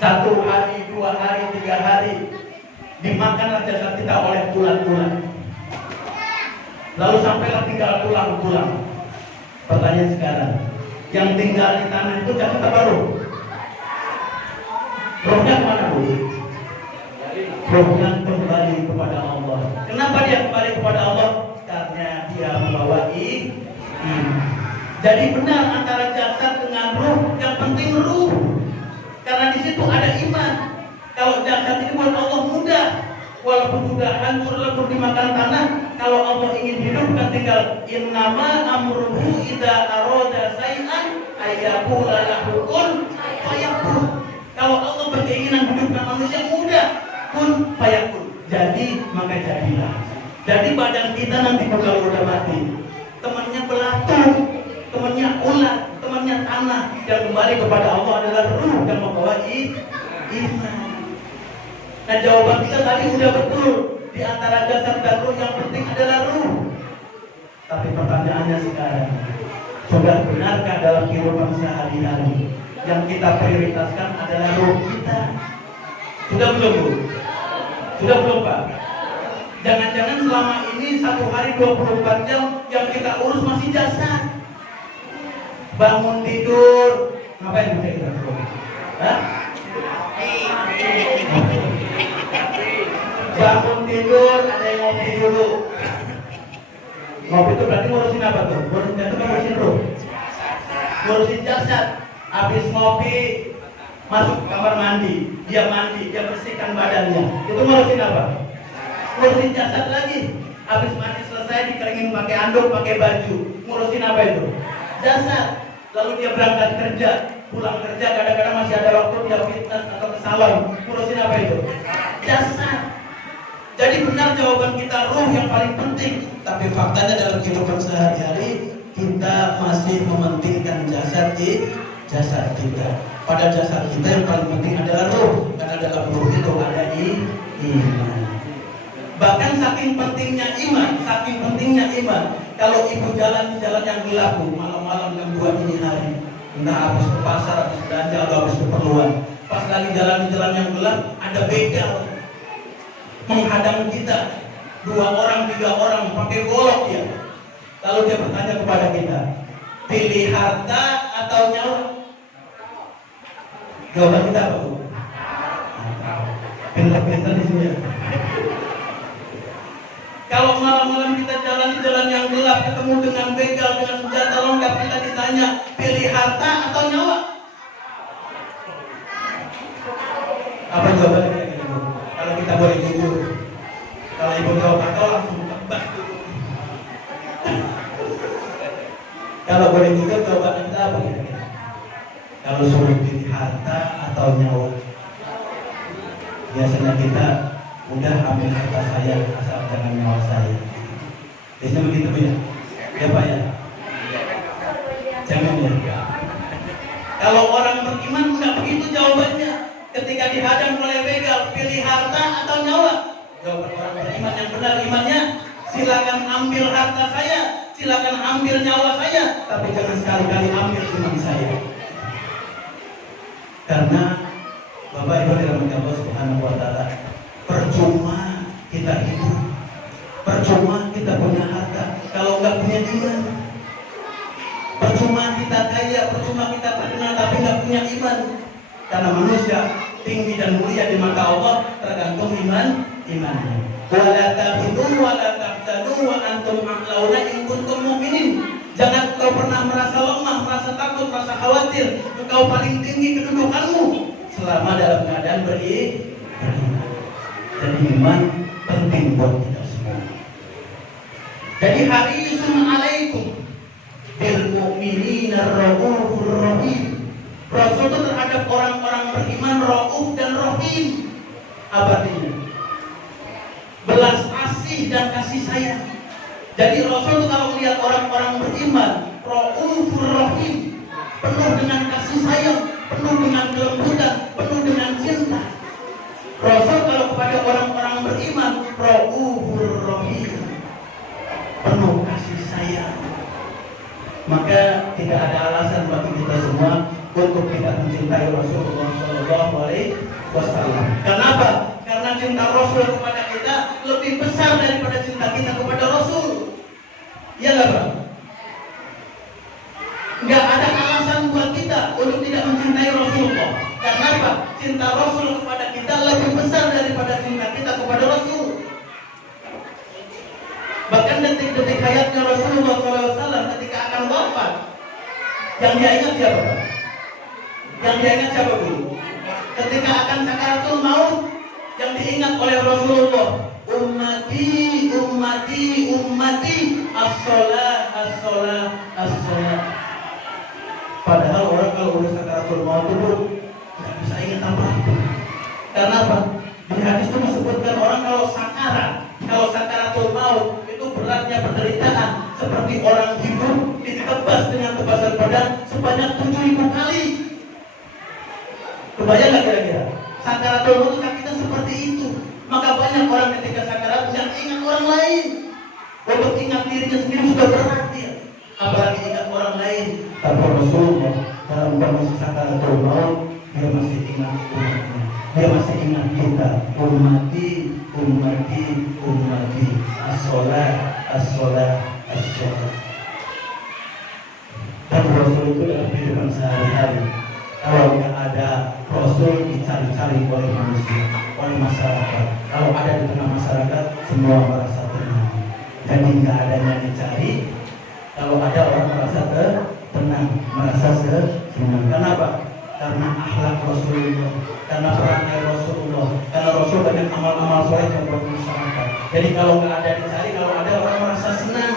1 hari, 2 hari, 3 hari, dimakanlah jasad kita oleh ulat-ulat, lalu sampailah tinggal tulang-tulang. Pertanyaan sekarang, yang tinggal di tanah itu jasad apa ruh? Rohnya kemana bu? Rohnya kembali kepada Allah. Kenapa dia kembali kepada Allah? Karena dia membawa iman. Jadi benar antara jasad dengan ruh, yang penting ruh. Karena di situ ada iman. Kalau jasad ini buat Allah mudah, walaupun sudah hancur lebur dimakan tanah, kalau Allah ingin hidupkan tinggal innama amruhu idza arada syai'an ayyaqula lahu kun fayakun. Kalau Allah berkeinginan hidupkan manusia mudah, kun fayakun. Jadi maka jadilah. Jadi badan kita nanti kalau udah mati, temannya belatung, temannya ulat, temannya tanah. Yang kembali kepada Allah adalah ruh yang membawa iman. Nah jawaban kita tadi udah betul. Di antara jasad dan ruh yang penting adalah ruh. Tapi pertanyaannya sekarang, sudah benarkah dalam kehidupan sehari-hari yang kita prioritaskan adalah ruh kita? Sudah belum bu? Sudah belum pak? Jangan-jangan selama ini 1 hari 24 jam yang kita urus masih jasad. Bangun tidur, ngapain bisa kita dulu? Bangun tidur, ada yang ngopi dulu. Ngopi itu berarti ngurusin apa tuh? Ngurusin jantung, ngurusin ruh? Ngurusin jasad. Habis ngopi, masuk ke kamar mandi, dia bersihkan badannya. Itu ngurusin apa? Ngurusin jasad lagi. Habis mandi selesai, dikeringin pakai anduk, pakai baju. Ngurusin apa itu? Jasad. Lalu dia berangkat kerja, pulang kerja kadang-kadang masih ada waktu dia fitness atau ke salon. Ngurusin apa itu? Jasad. Jadi benar jawaban kita ruh yang paling penting. Tapi faktanya dalam kehidupan sehari-hari kita masih mementingkan jasad kita. Pada jasad kita yang paling penting adalah ruh. Karena dalam ruh itu ada iman. Bahkan saking pentingnya iman, kalau ibu jalan di jalan yang gelap, malam-malam jam 2 dini hari, entah habis ke pasar, habis belanja, atau habis keperluan, pas lagi jalan di jalan yang gelap, ada begal menghadang kita, 2 orang, 3 orang, pakai golok dia. Lalu dia bertanya kepada kita, pilih harta atau nyawa? Jawaban kita apa bu? Pintar-pintar di sini ya. Kalau malam-malam kita jalan di jalan yang gelap, ketemu dengan begal, dengan senjata lengkap, kita ditanya, pilih harta atau nyawa? Apa jawabannya kita bu? Kalau kita boleh jujur, kalau ibu jawab atau langsung tebas dulu. Kalau boleh jujur, jawaban kita apa ya? Kalau suruh pilih harta atau nyawa, biasanya kita udah ambil harta saya asal jangan nyawa saya. Biasanya begitu ya? Ya Pak ya? Jangan ya. Kalau orang beriman enggak begitu jawabannya. Ketika dihadang oleh begal, pilih harta atau nyawa? Jawaban orang beriman yang benar imannya, silakan ambil harta saya, silakan ambil nyawa saya, tapi jangan sekali-kali ambil iman saya. Karena Bapak Ibu dirahmati Allah Subhanahu wa taala, percuma kita hidup, percuma kita punya harta kalau nggak punya iman. Percuma kita kaya, percuma kita terkenal tapi nggak punya iman. Karena manusia tinggi dan mulia di mata Allah tergantung imannya. Wala tahidu wala tahzanu wa antum a'launa in kuntum mu'minin. Jangan kau pernah merasa lemah, merasa takut, merasa khawatir. Engkau paling tinggi kedudukanmu selama dalam keadaan beriman. Dan iman penting buat kita semua. Jadi harisun alaikum bil mu'minina raufur rahim. Rasul itu terhadap orang-orang beriman rauf dan rahim. Apa artinya? Belas kasih dan kasih sayang. Jadi Rasul itu kalau melihat orang-orang beriman raufur rahim, penuh dengan kasih sayang, penuh dengan kelembutan, penuh dengan cinta. Rasul kalau kepada orang-orang beriman raufur rahim, penuh kasih sayang. Maka tidak ada alasan bagi kita semua untuk kita mencintai Rasulullah SAW. Kenapa? Karena cinta Rasul kepada kita lebih besar daripada cinta kita kepada Rasul. Iya nggak Bang? Nggak ada alasan buat kita untuk tidak mencintai Rasulullah. Karena apa? Cinta Rasul kepada kita lebih besar daripada cinta kita kepada Rasul. Bahkan detik-detik hayatnya Rasulullah SAW ketika akan wafat, yang dia ingat siapa? Yang dia ingat siapa dulu? Ketika akan sakaratul maut, yang diingat oleh Rasulullah, ummati, ummati, ummati, as-sholah, as-sholah, as-sholah. Padahal orang kalau udah sakaratul maut itu nggak bisa ingat apa-apa. Karena apa? Di hadis itu disebutkan orang kalau sakaratul maut itu beratnya penderitaan seperti orang hidup ditebas dengan tebasan pedang sebanyak 7.000 kali. Kebayang nggak kira-kira? Sakaratul maut sakitnya seperti itu. Maka banyak orang ketika sakarat yang ingat orang lain. Untuk ingat dirinya sendiri sudah berat dia, apalagi ingat orang lain. Tapi Rasulullah dalam kondisi sakaratul maut dia masih ingat umatnya. Dia masih ingat kita. Ummati, ummati, ummati, as-sholah, as-sholah, as-sholah. Dan Rasul itu dalam kehidupan sehari-hari, kalau nggak ada Rasul dicari-cari oleh manusia, oleh masyarakat. Kalau ada di tengah masyarakat, semua merasa tenang. Jadi nggak adanya dicari. Kalau ada orang merasa tenang, merasa senang. Kenapa? Karena akhlak Rasulullah, karena perangai Rasulullah, karena Rasul banyak amal-amal soleh yang buat masyarakat. Jadi kalau nggak ada dicari, kalau ada orang merasa senang.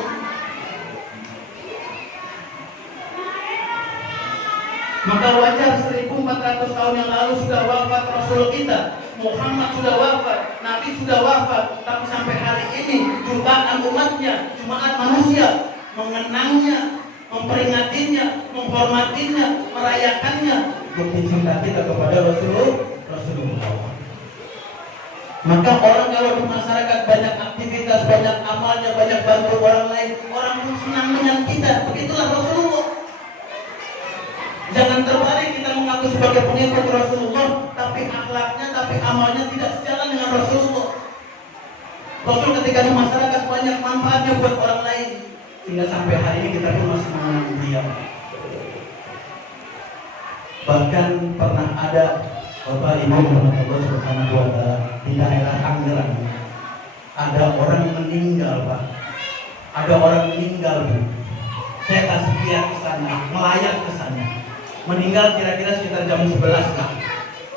Maka wajar 1400 tahun yang lalu sudah wafat Rasul kita, Muhammad sudah wafat, Nabi sudah wafat, tapi sampai hari ini jutaan umatnya, jemaat manusia mengenangnya, memperingatinya, menghormatinya, merayakannya, bukti cinta kita kepada Rasulullah. Maka orang kalau di masyarakat banyak aktivitas, banyak amalnya, banyak bantu orang lain, orang pun senang dengan kita. Begitulah Rasulullah. Jangan terbalik kita mengaku sebagai pengikut Rasulullah, tapi akhlaknya, tapi amalnya tidak sejalan dengan Rasulullah. Rasul ketika di masyarakat banyak manfaatnya buat orang lain, hingga sampai hari ini kita pun masih mengenang dia. Bahkan pernah ada Bapak Ibu Allah Subhanahu wa taala di daerah Tangerang, ada orang meninggal Pak, ada orang meninggal Bu. Saya kasih dia ke sana, melayang ke sana. Meninggal kira-kira sekitar jam 11 lah,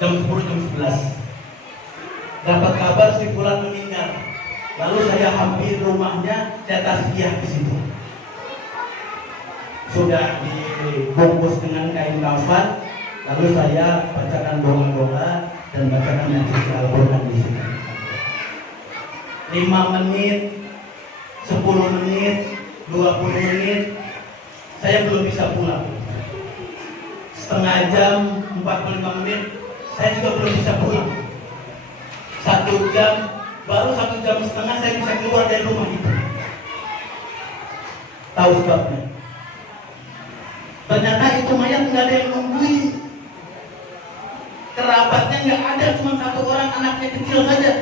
jam 10, jam 11. Dapat kabar si fulan meninggal. Lalu saya hampir rumahnya, saya tasbih ke situ. Sudah dibungkus dengan kain kafan, lalu saya bacakan doa-doa dan bacakan ayat Al-Quran di situ. 5 menit, 10 menit, 20 menit, saya belum bisa pulang. Setengah jam, 45 menit, saya juga belum bisa pulang. 1 jam, baru 1 jam setengah saya bisa keluar dari rumah itu. Tahu sebabnya? Ternyata itu mayat nggak ada yang nungguin. Kerabatnya nggak ada, cuma 1 orang, anaknya kecil saja.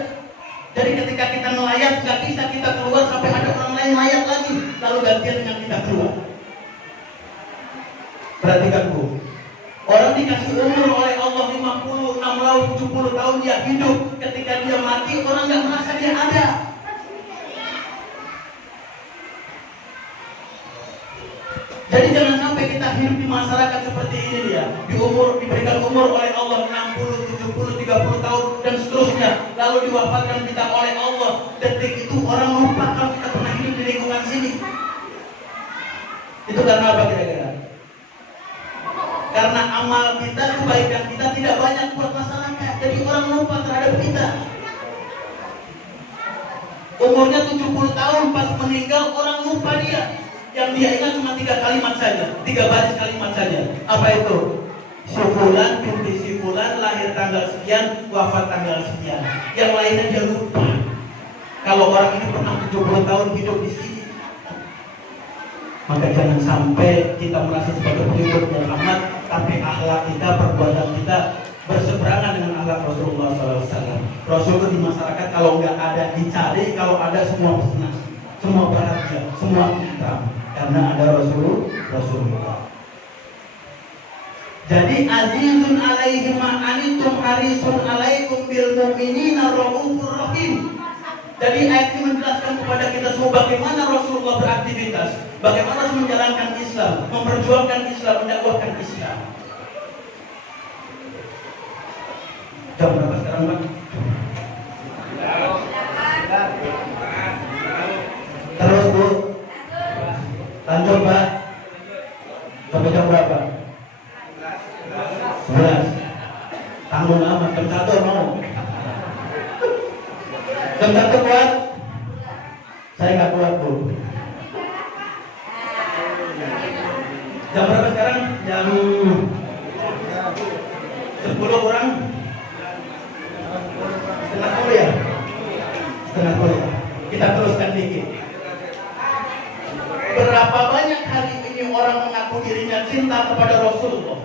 Jadi ketika kita melayat, nggak bisa kita keluar sampai ada orang lain layat lagi, lalu gantian dengan kita keluar. Perhatikan Bu, orang dikasih umur oleh Allah 50, 60, 70 tahun dia hidup. Ketika dia mati, orang nggak merasa dia ada. Jadi jangan sampai kita hidup di masyarakat seperti ini dia. Diberikan umur oleh Allah 60, 70, 30 tahun dan seterusnya. Lalu diwafatkan kita oleh Allah. Detik itu orang lupa kalau kita pernah hidup di lingkungan sini. Itu karena apa kira-kira? Karena amal kita, kebaikan kita tidak banyak buat masyarakat. Jadi orang lupa terhadap kita. Umurnya 70 tahun pas meninggal orang lupa dia. Yang dia ingat cuma 3 kalimat saja, 3 baris kalimat saja. Apa itu? Si fulan binti si fulan lahir tanggal sekian, wafat tanggal sekian. Yang lainnya dia lupa. Kalau orang ini pernah 70 tahun hidup di sini, maka jangan sampai kita merasa sebagai pengikut Muhammad, tapi akhlak kita, perbuatan kita berseberangan dengan akhlak Rasulullah SAW. Rasulullah di masyarakat kalau nggak ada dicari, kalau ada semua senang, semua bahagia, semua tenang. Karena ada Rasulullah. Jadi azizun alaihi ma anittum harisun alaikum bil mu'minina raufur rahim. Jadi ayat ini menjelaskan kepada kita semua bagaimana Rasulullah beraktivitas, bagaimana menjalankan Islam, memperjuangkan Islam, mendakwahkan Islam. Jam berapa sekarang, Pak? Terus, Bu. Lanjut, Pak. Sampai jam berapa? 11. Tanggung amat. Jam 1 mau. Jam 1 kuat? Saya nggak kuat, Bu. Jam berapa sekarang? Jam 10 kurang? Setengah 10 ya? Setengah 10 ya? Kita teruskan dikit. Berapa banyak hari ini orang mengaku dirinya cinta kepada Rasulullah?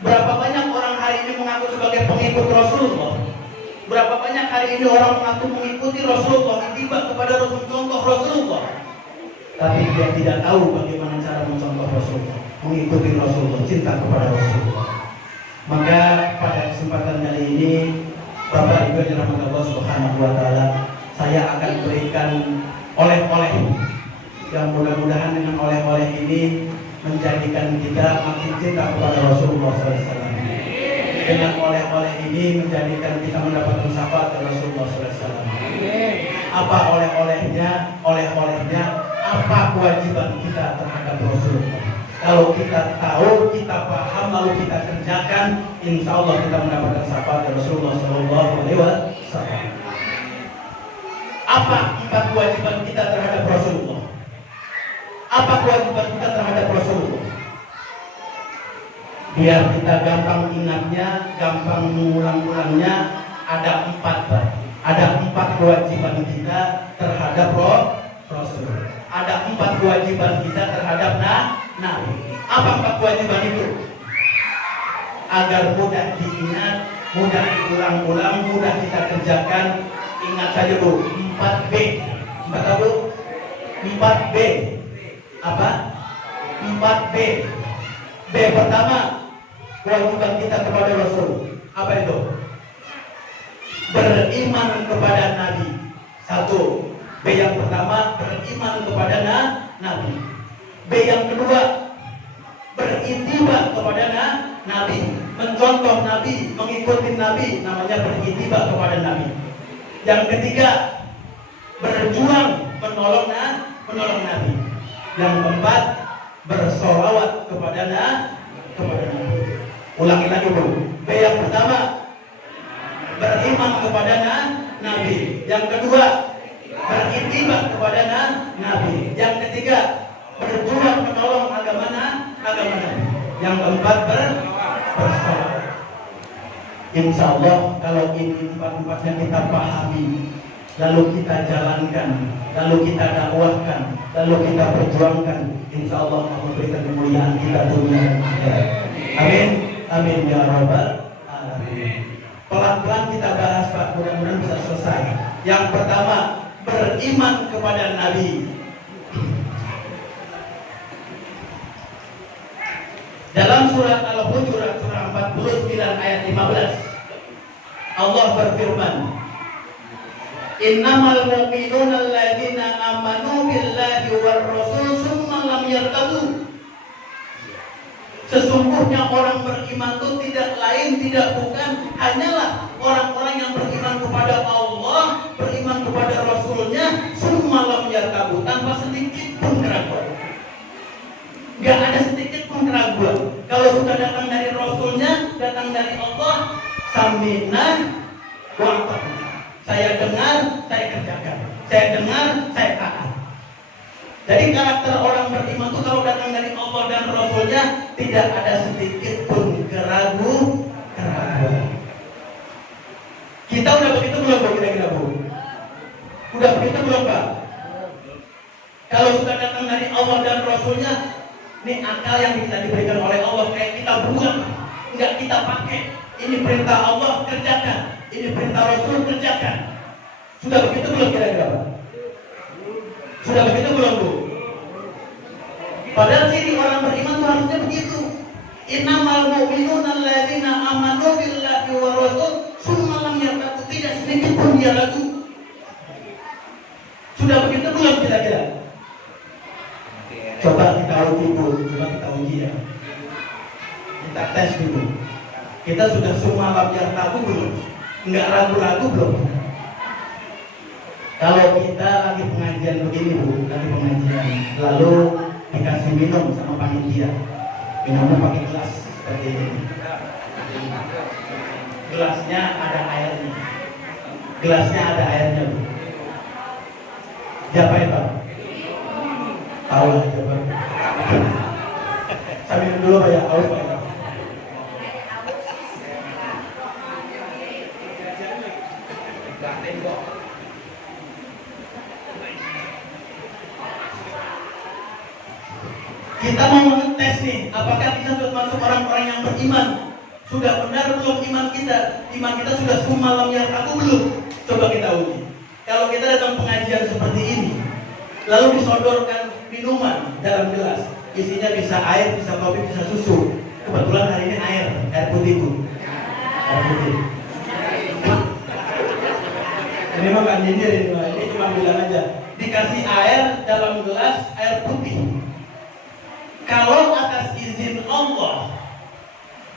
Berapa banyak orang hari ini mengaku sebagai pengikut Rasulullah? Berapa banyak hari ini orang mengaku mengikuti Rasulullah, itiba kepada Rasul, contoh Rasulullah, tapi dia tidak tahu bagaimana cara mencontoh Rasulullah, mengikuti Rasulullah, cinta kepada Rasulullah. Maka pada kesempatan kali ini, Bapak Ibu yang dirahmati Allah Subhanahu wa taala, saya akan berikan oleh-oleh yang mudah-mudahan dengan oleh-oleh ini menjadikan kita makin cinta kepada Rasulullah SAW. Dengan oleh-oleh ini menjadikan kita mendapatkan syafaat dari Rasulullah SAW. Apa oleh-olehnya? Oleh-olehnya apa kewajiban kita terhadap Rasulullah? Kalau kita tahu, kita paham, lalu kita kerjakan, insya Allah kita mendapatkan syafaat dari Rasulullah SAW. Apa 4 kewajiban kita terhadap Rasulullah? Apa kewajiban kita terhadap Rasulullah? Biar kita gampang ingatnya, gampang mengulang-ulangnya, ada 4 Ada 4 kewajiban kita terhadap Rasul. Ada 4 kewajiban kita terhadap Nabi. Apa 4 kewajiban itu? Agar mudah diingat, mudah diulang-ulang, mudah kita kerjakan. Ingat saja, Bu, 4B. 4 apa, Bu? 4B. Apa? 4B. B pertama, kewajiban kita kepada Rasul. Apa itu? Beriman kepada Nabi. 1. B yang pertama, beriman kepada Nabi. B yang kedua, beritiba kepada Nabi, mencontoh Nabi, mengikuti Nabi, namanya beritiba kepada Nabi. Yang ketiga, berjuang menolong Nabi. Yang keempat, bersolawat kepada Nabi. Ulangi lagi, Bu. B yang pertama, beriman kepada Nabi. Yang kedua, beritibat kepada Nabi. Yang ketiga, berjuang menolong agama Nabi. Yang keempat, bersabar. Insya Allah kalau ini empat-empatnya kita pahami, lalu kita jalankan, lalu kita dakwahkan, lalu kita perjuangkan, insya Allah akan memberikan kemuliaan kita dunia dan akhirat. Amin, amin ya rabbal alamin. Pelan-pelan kita bahas Pak, mudah-mudahan bisa selesai. Yang pertama, beriman kepada Nabi. Dalam surat Al-Hujurat surah 49 ayat 15, Allah berfirman, Innamal mu'minuna alladzina amanu billahi war rasul summa lam yartabu. Sesungguhnya orang beriman itu tidak lain, tidak bukan, hanyalah orang-orang yang beriman kepada Allah, beriman kepada Rasulnya, summa lam yartabu, tanpa sedikit pun keraguan. Gak ada sedikit pun keraguan. Kalau sudah datang dari Rasulnya, datang dari Allah, sami'na wa ata'na. Saya dengar, saya kerjakan. Saya dengar, saya taat. Jadi karakter orang beriman itu kalau datang dari Allah dan Rasulnya, tidak ada sedikit pun keraguan. Kita udah begitu belum Pak? Kira-kira Bu? Udah begitu belum Pak? Kalau sudah datang dari Allah dan Rasulnya, ini akal yang kita diberikan oleh Allah, kayak kita buang, enggak kita pakai. Ini perintah Allah, kerjakan. Ini perintah Rasul, kerjakan. Sudah begitu belum kira-kira Pak? Sudah begitu belum Bu? Padahal ciri orang beriman itu harusnya begitu. Innamal mu'minuna alladzina amanu billahi wa rasul summa lam yartabu. Tidak sedikit pun dia ragu. Sudah begitu belum kira-kira? Coba kita uji Bu, coba kita uji ya. Kita tes dulu. Kita sudah semua lam yartabu belum? Enggak ragu-ragu belum? Kalau kita lagi pengajian begini Bu, lagi pengajian, lalu dikasih minum sama panitia, minumnya pakai gelas seperti ini. Gelasnya ada airnya. Gelasnya ada airnya Bu. Siapa itu? Tahu lah siapa. Sambil dulu Pak ya, haus Pak. Kita mau mengetes nih, apakah kita sudah masuk orang-orang yang beriman? Sudah benar belum iman kita? Iman kita sudah semalam yang aku belum? Coba kita uji. Kalau kita datang pengajian seperti ini, lalu disodorkan minuman dalam gelas, isinya bisa air, bisa kopi, bisa susu. Kebetulan hari ini air putih Bu. Air putih. Ini mah kan nyindir ini cuma bilang aja. Dikasih air dalam gelas, air putih. Kalau atas izin Allah,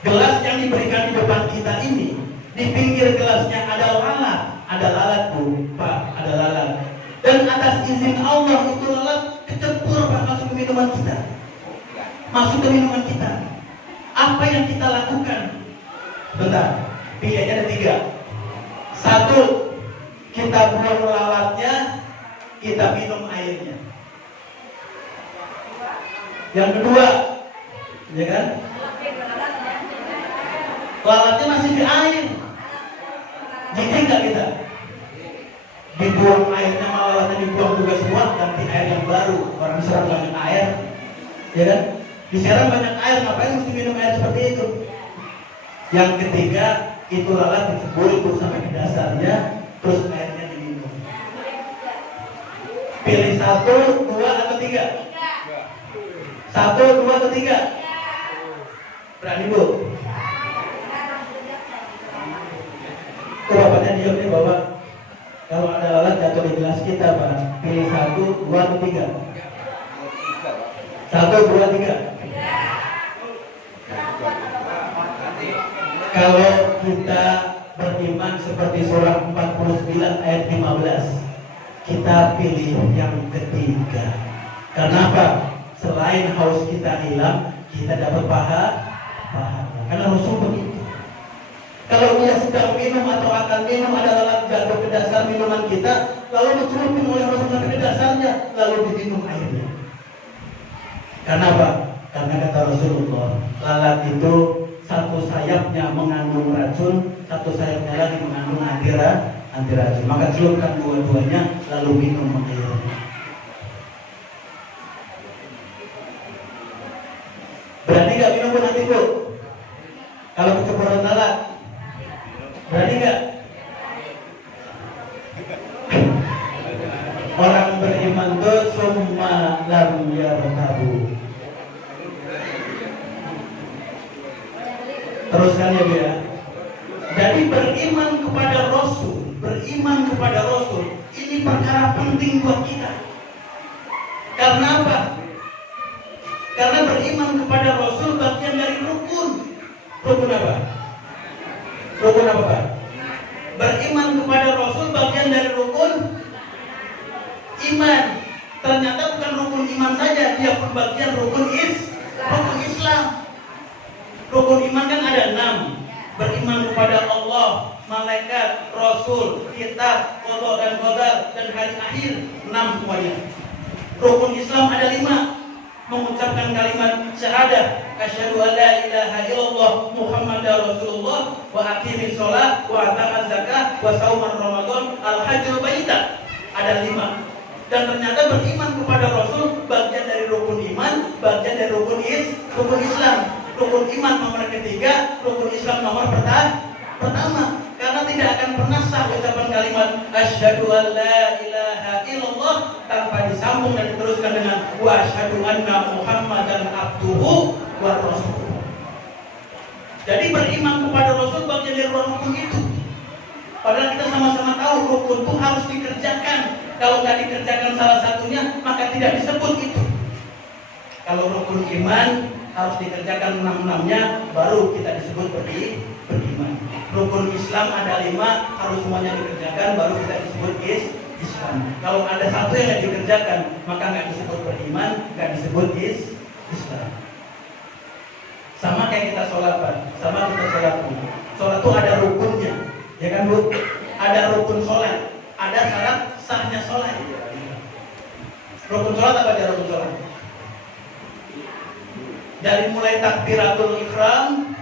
gelas yang diberikan di depan kita ini, di pinggir gelasnya ada lalat Bu, Pak, ada lalat. Dan atas izin Allah itu lalat kecebur Pak, masuk ke minuman kita. Masuk ke minuman kita. Apa yang kita lakukan? Bentar, pilihannya ada 3. 1, kita buang lalatnya, kita minum airnya. Yang kedua, ya kan? Lalatnya masih di air. Jijik nggak kita? Dibuang airnya, malah lalatnya dibuang juga semua, ganti air yang baru. Orang diserang banyak air, ya kan? Diserang banyak air, ngapain mesti minum air seperti itu? Yang ketiga, itu lalat dicebur sampai ke dasarnya, terus airnya diminum. Pilih 1, 2, atau 3? 1, 2, atau 3? Berani Bu? Bapaknya diam nih bahwa kalau ada lalat jatuh di gelas kita Pak, pilih 1, 2, atau 3? 1, 2, 3. Kalau kita beriman seperti surah 49 ayat 15, kita pilih yang ketiga. Kenapa? Selain haus kita hilang, kita dapat pahala. Karena Rasul begitu. Kalau dia sedang minum minum atau akan minum adalah jatuh ke dasar minuman kita, lalu dicelupin oleh Rasulullah ke dasarnya, lalu diminum airnya. Kenapa? Karena kata Rasulullah, lalat itu satu sayapnya mengandung racun, satu sayapnya lagi mengandung anti racun. Maka celupkan dua-duanya, lalu minum airnya. Berani nggak minum Bu nanti Bu? Kalau kecemburuan lalat, berani nggak? Orang beriman itu summa lam yartabu. Teruskan ya Bu ya. Jadi beriman kepada Rasul ini perkara penting buat kita. Karena apa? Karena beriman kepada Rasul bagian dari rukun. Rukun apa? Rukun apa Pak? Beriman kepada Rasul bagian dari rukun iman. Ternyata bukan rukun iman saja, dia pun bagian rukun Islam. Rukun iman kan ada 6. Beriman kepada Allah, malaikat, Rasul, kitab, qada dan qadar, dan hari akhir. 6 semuanya. Rukun Islam ada 5. Mengucapkan kalimat syahadah, asyhadu an la ilaha illallah Muhammadar Rasulullah, wa aqimis shalah, wa ata'az zakah, wa shaumar ramadan, al-hajjul baita. Ada 5. Dan ternyata beriman kepada Rasul bagian dari rukun iman, bagian dari rukun Islam. Rukun iman nomor ketiga, rukun Islam nomor pertama. Karena tidak akan pernah sah ucapan kalimat asyhadu an la ilaha illallah tanpa disambung dan diteruskan dengan wa asyhadu anna Muhammadan abduhu wa rasuluh. Jadi beriman kepada Rasul bagian dari rukun itu. Padahal kita sama-sama tahu rukun itu harus dikerjakan. Kalau nggak dikerjakan salah satunya, maka tidak disebut itu. Kalau rukun iman harus dikerjakan 6-6-nya, baru kita disebut beriman. Rukun Islam ada 5, harus semuanya dikerjakan, baru kita disebut Islam. Kalau ada satu yang tidak dikerjakan, maka nggak disebut beriman, nggak disebut Islam. Sama kayak kita sholat Pak, sama kita sholat pun. Sholat itu ada rukunnya, ya kan Bu? Ada rukun sholat, ada syarat sahnya sholat. Rukun sholat apa aja rukun sholat? Dari mulai takbiratul ihram,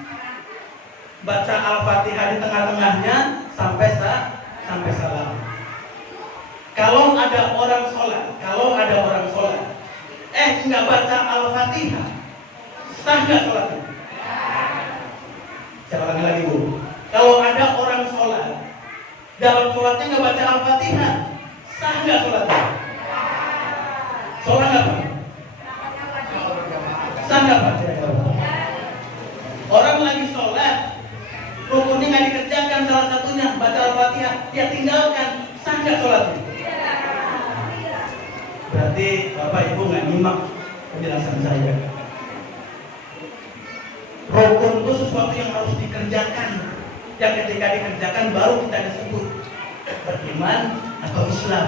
baca Al-Fatihah di tengah-tengahnya sampai salam. Kalau ada orang sholat, nggak baca Al-Fatihah, sah nggak sholatnya? Saya ulangi lagi Bu. Kalau ada orang sholat, dalam sholatnya nggak baca Al-Fatihah, sah nggak sholatnya? Sholat nggak Pak? Sah nggak Pak? Orang lagi sholat, rukunnya nggak dikerjakan salah satunya, baca Al-Fatihah, dia tinggalkan, sah nggak sholatnya? Berarti Bapak Ibu nggak nyimak penjelasan saya. Rukun itu sesuatu yang harus dikerjakan, yang ketika dikerjakan baru kita disebut beriman atau Islam.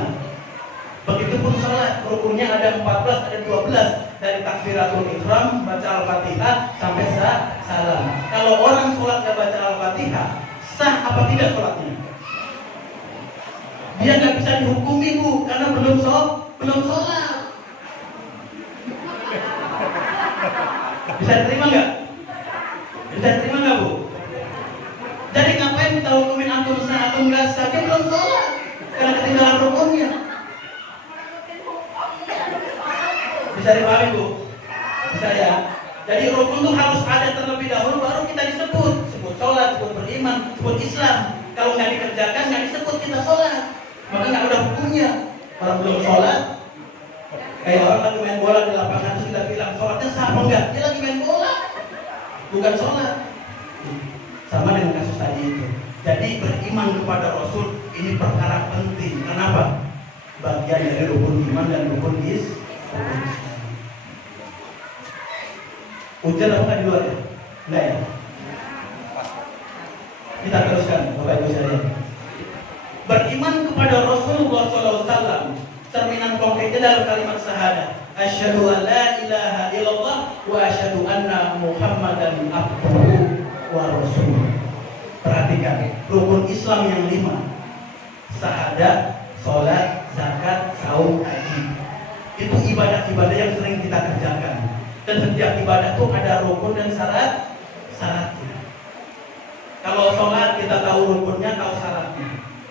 Begitupun sholat, rukunnya ada 14, ada 12. Dari takbiratul ihram, baca Al-Fatihah, sampai salam. Kalau orang sholat gak baca Al-Fatihah, sah apa tidak sholatnya? Dia gak bisa dihukumi Bu, karena belum sholat. Bisa diterima gak? Bisa diterima gak Bu? Jadi ngapain kita hukumin antum sah, antum gak sah? Dia belum sholat, karena ketinggalan rukunnya. Bisa dipahami Bu? Bisa ya? Jadi rukun itu harus ada terlebih dahulu, baru kita sebut sholat, sebut beriman, sebut Islam. Kalau nggak dikerjakan, nggak disebut kita sholat, maka nggak ada hukumnya. Kalau belum sholat, kayak orang lagi main bola di lapangan terus kita bilang sholatnya sah apa enggak? Dia lagi main bola, bukan sholat. Sama dengan kasus tadi itu. Jadi beriman kepada Rasul ini perkara penting. Kenapa? Bagian dari rukun iman dan rukun Islam. Hujan apa nggak di luar ya? Enggak ya? Kita teruskan, Bapak Ibu sekalian. Beriman kepada Rasulullah SAW, cerminan konkretnya dalam kalimat syahadah. Asyhadu an la ilaha illallah wa asyhadu anna Muhammadan abduhu wa rasuluh. Perhatikan, rukun Islam yang 5. Syahadat, sholat, zakat, saum, haji. Itu ibadah-ibadah yang sering kita kerjakan. Dan setiap ibadah itu ada rukun dan syaratnya. Kalau sholat kita tahu rukunnya, tahu syaratnya.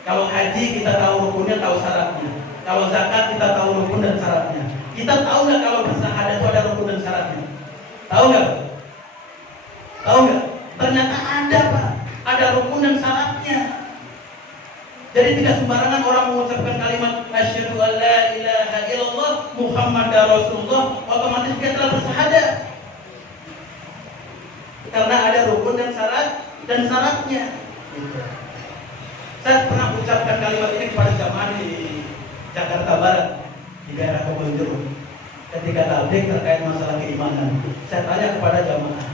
Kalau haji kita tahu rukunnya, tahu syaratnya. Kalau zakat kita tahu rukun dan syaratnya. Kita tahu nggak kalau bersyahadat itu ada rukun dan syaratnya? Tahu nggak? Tahu nggak? Ternyata ada, Pak. Ada rukun dan syaratnya. Jadi tidak sembarangan orang mengucapkan kalimat asyhadu an la ilaha illallah Muhammadar Rasulullah otomatis dia telah bersyahadat. Karena ada rukun dan syaratnya. Saya pernah ucapkan kalimat ini kepada jamaah di Jakarta Barat, di daerah Kebonjeruk. Ketika tabligh terkait masalah keimanan, saya tanya kepada jamaah,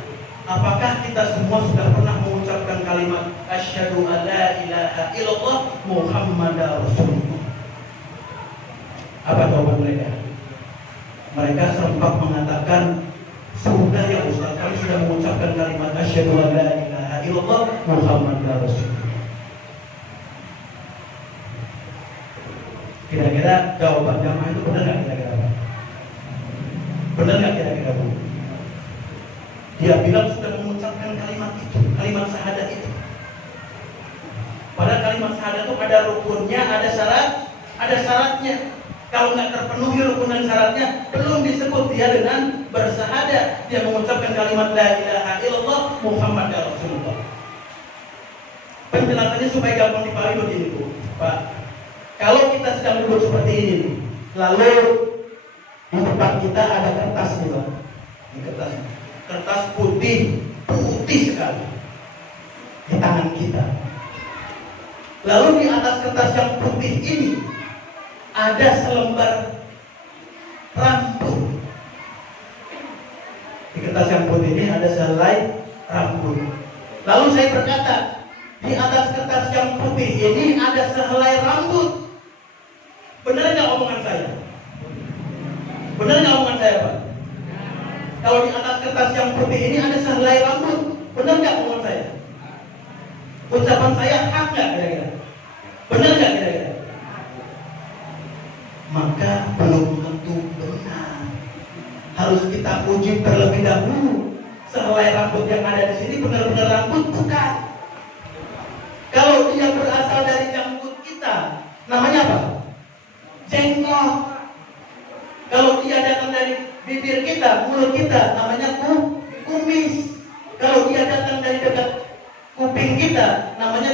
apakah kita semua sudah pernah mengucapkan kalimat asyhadu an la ilaha illallah Muhammadar Rasulullah? Apa jawaban mereka? Mereka serempak mengatakan, sudah ya Ustaz, kami sudah mengucapkan kalimat asyhadu an la ilaha illallah Muhammadar Rasulullah. Kira-kira jawaban jamaah itu benar nggak kira-kira? Benar nggak kira-kira, Bu? Dia bilang sudah mengucapkan kalimat itu, kalimat syahadat itu. Padahal kalimat syahadat itu ada rukunnya, ada syaratnya. Kalau nggak terpenuhi rukun dan syaratnya, belum disebut dia dengan bersyahadat. Dia mengucapkan kalimat la ilaha illallah Muhammadar Rasulullah. Penjelasannya supaya gampang dipahami begini, Bu, Pak. Kalau kita sedang duduk seperti ini, lalu di depan kita ada kertas nih, Pak. Ini kertas putih sekali di tangan kita. Lalu di atas kertas yang putih ini ada selembar rambut. Di kertas yang putih ini ada sehelai rambut. Lalu saya berkata, di atas kertas yang putih ini ada sehelai rambut. Benar nggak omongan saya? Benar nggak omongan saya, Pak? Kalau di atas kertas yang putih ini ada sehelai rambut, benar nggak omongan saya? Ucapan saya hak nggak kira-kira? Benar nggak kira-kira? Maka belum tentu benar. Harus kita uji terlebih dahulu. Sehelai rambut yang ada di sini benar-benar rambut bukan? Kalau dia berasal dari janggut kita, namanya apa? Jenggot. Kalau dia datang dari bibir kita, mulut kita, namanya kumis. Kalau dia datang dari dekat kuping kita, namanya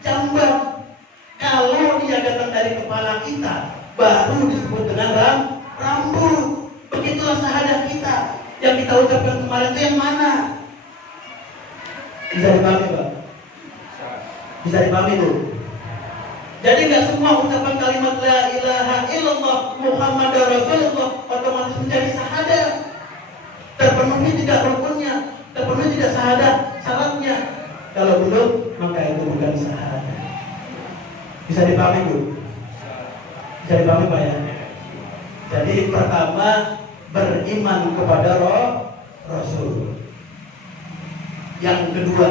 jambang. Kalau dia datang dari kepala kita, baru disebut dengan rambut. Begitulah syahadat kita. Yang kita ucapkan kemarin itu yang mana? Bisa dipahami, Pak? Bisa dipahami, Bu? Jadi nggak semua ucapan kalimat la ilaha illallah Muhammadar Rasulullah otomatis menjadi syahadat. Terpenuhi tidak rukunnya, terpenuhi tidak syaratnya. Kalau belum, maka itu bukan syahadat. Bisa dipahami, Bu? Bisa dipahami, Pak, ya? Jadi pertama, beriman kepada Rasul. Yang kedua,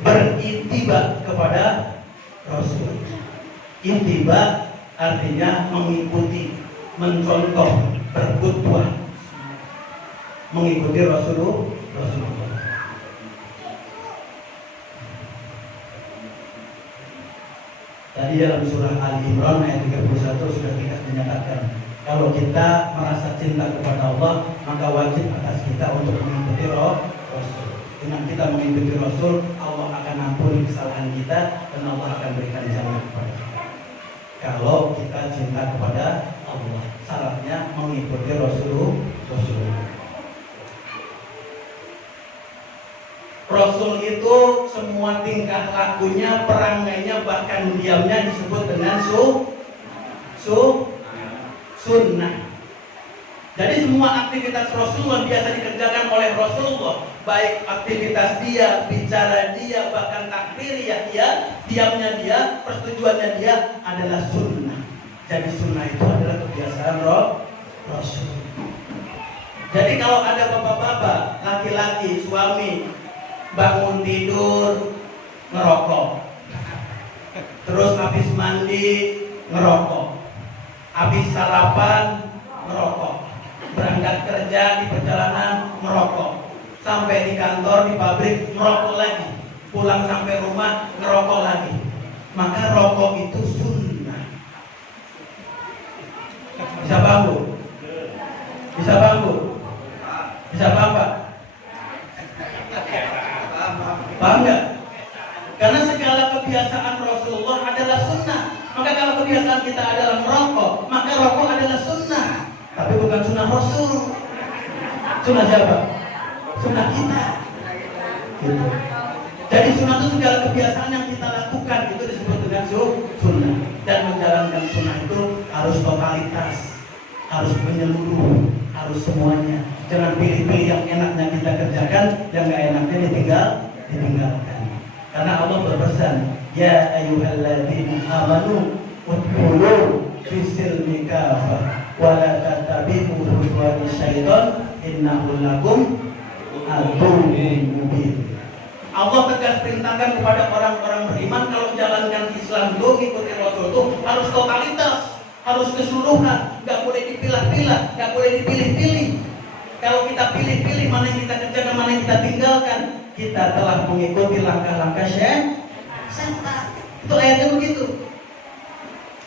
beritiba kepada Rasul. Ittiba artinya mengikuti, mencontoh, berkhutbah, mengikuti Rasulullah. Tadi dalam surah Al-Imran ayat 31 sudah kita dinyatakan, kalau kita merasa cinta kepada Allah, maka wajib atas kita untuk mengikuti Rasul. Dengan kita mengikuti Rasul, Allah akan ampuni kesalahan kita dan Allah akan berikan jalan kepada kita. Kalau kita cinta kepada Allah, syaratnya mengikuti Rasul. Rasul itu semua tingkah lakunya, perangainya, bahkan diamnya disebut dengan sunnah. Jadi semua aktivitas Rasulullah biasa dikerjakan oleh Rasulullah, baik aktivitas dia, bicara dia, bahkan takbiriyah dia, diamnya dia, persetujuannya dia adalah sunnah. Jadi sunnah itu adalah kebiasaan Rasul. Jadi kalau ada bapak-bapak, laki-laki, suami bangun tidur ngerokok, terus habis mandi ngerokok, habis sarapan ngerokok, berangkat kerja di perjalanan ngerokok, sampai di kantor, di pabrik ngerokok lagi, pulang sampai rumah ngerokok lagi. Maka rokok itu sunnah. Bisa bangun? Bisa bangun? Bisa paham Pak? Paham nggak? Karena segala kebiasaan Rasulullah adalah sunnah. Maka kalau kebiasaan kita adalah merokok, maka rokok adalah sunnah. Tapi bukan sunnah Rasul. Sunnah siapa? Sunnah kita. Gitu. Jadi sunnah itu segala kebiasaan yang kita lakukan itu disebut dengan sunnah. Dan menjalankan sunnah itu harus totalitas, harus menyeluruh, harus semuanya. Jangan pilih-pilih yang enaknya kita kerjakan, yang nggak enaknya ditinggalkan. Karena Allah berpesan, ya ayyuhalladzina amanu udkhulu fis-silmi kafah wa la tattabi'u khutuwati syaitan innahu lakum aduwwun mubin. Allah tegas perintahkan kepada orang-orang beriman kalau menjalankan Islam itu, ikuti Rasul itu harus totalitas, harus keseluruhan, nggak boleh dipilah-pilah, nggak boleh dipilih-pilih. Kalau kita pilih-pilih mana yang kita kerjakan, mana yang kita tinggalkan, kita telah mengikuti langkah-langkah setan. Itu ayatnya begitu.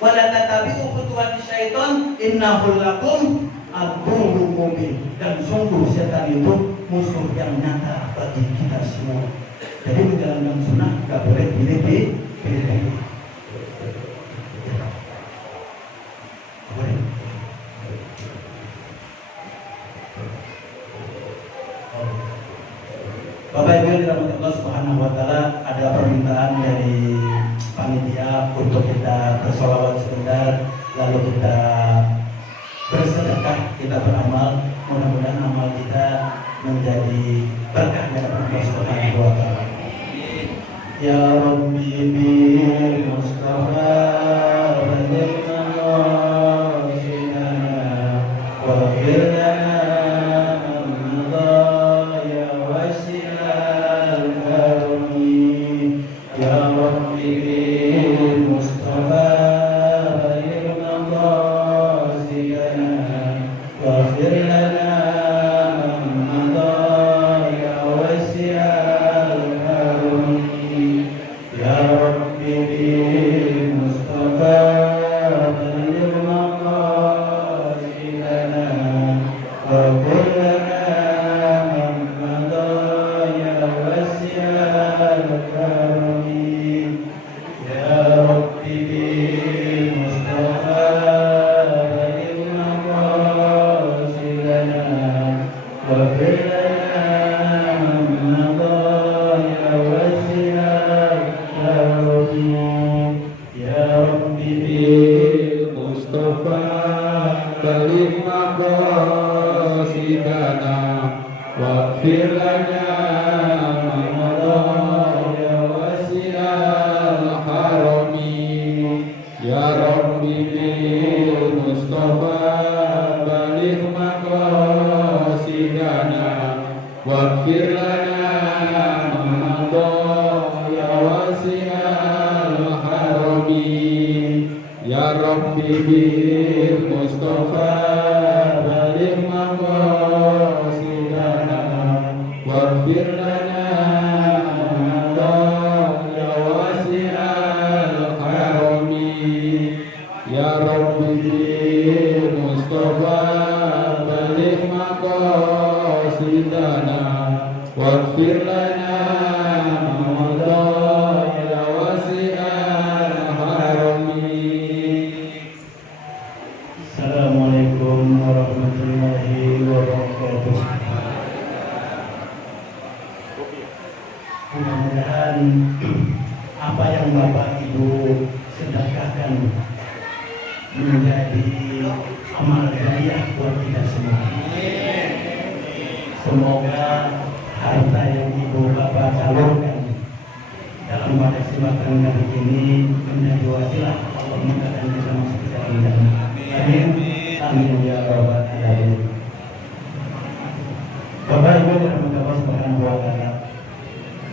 Wala tatabi'u khutuwati syaitan innahu lakum aduwwun mubin. Dan sungguh setan itu musuh yang nyata bagi kita semua. Jadi menjalankan sunnah nggak boleh pilih-pilih. Bapak Ibu yang dirahmati Allah Subhanahu wa taala, ada permintaan dari panitia untuk kita bersolawat sebentar, lalu kita bersedekah, kita beramal. Mudah-mudahan amal kita menjadi berkah dari Allah Subhanahu wa taala. Ya Rabbi bil Mustafa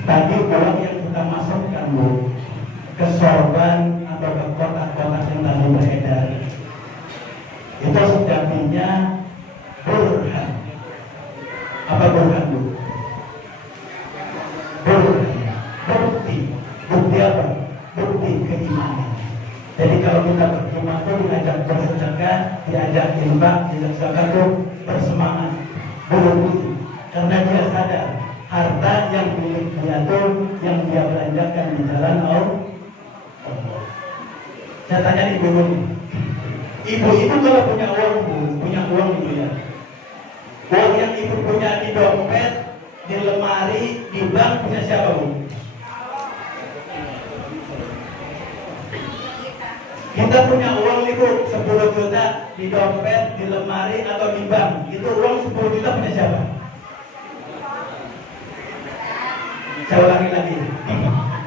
Tadi uang yang kita masukkan Bu ke sorban atau ke kotak-kotak yang tadi beredar itu sejatinya burhan. Apa burhan Bu? Burhan, bukti apa? Bukti keimanan. Jadi kalau kita beriman itu diajak bersedekah, diajak infak, diajak zakat itu bersemangat, buru-buru, karena dia sadar harta yang milik dia itu yang dia belanjakan di jalan Allah. Saya tanya ibu ini, ibu itu kalau punya uang Bu, punya uang itu ya, uang yang ibu punya di dompet, di lemari, di bank punya siapa Bu? Kita punya uang itu 10 juta di dompet, di lemari atau di bank, itu uang 10 juta punya siapa? Saya ulangi lagi.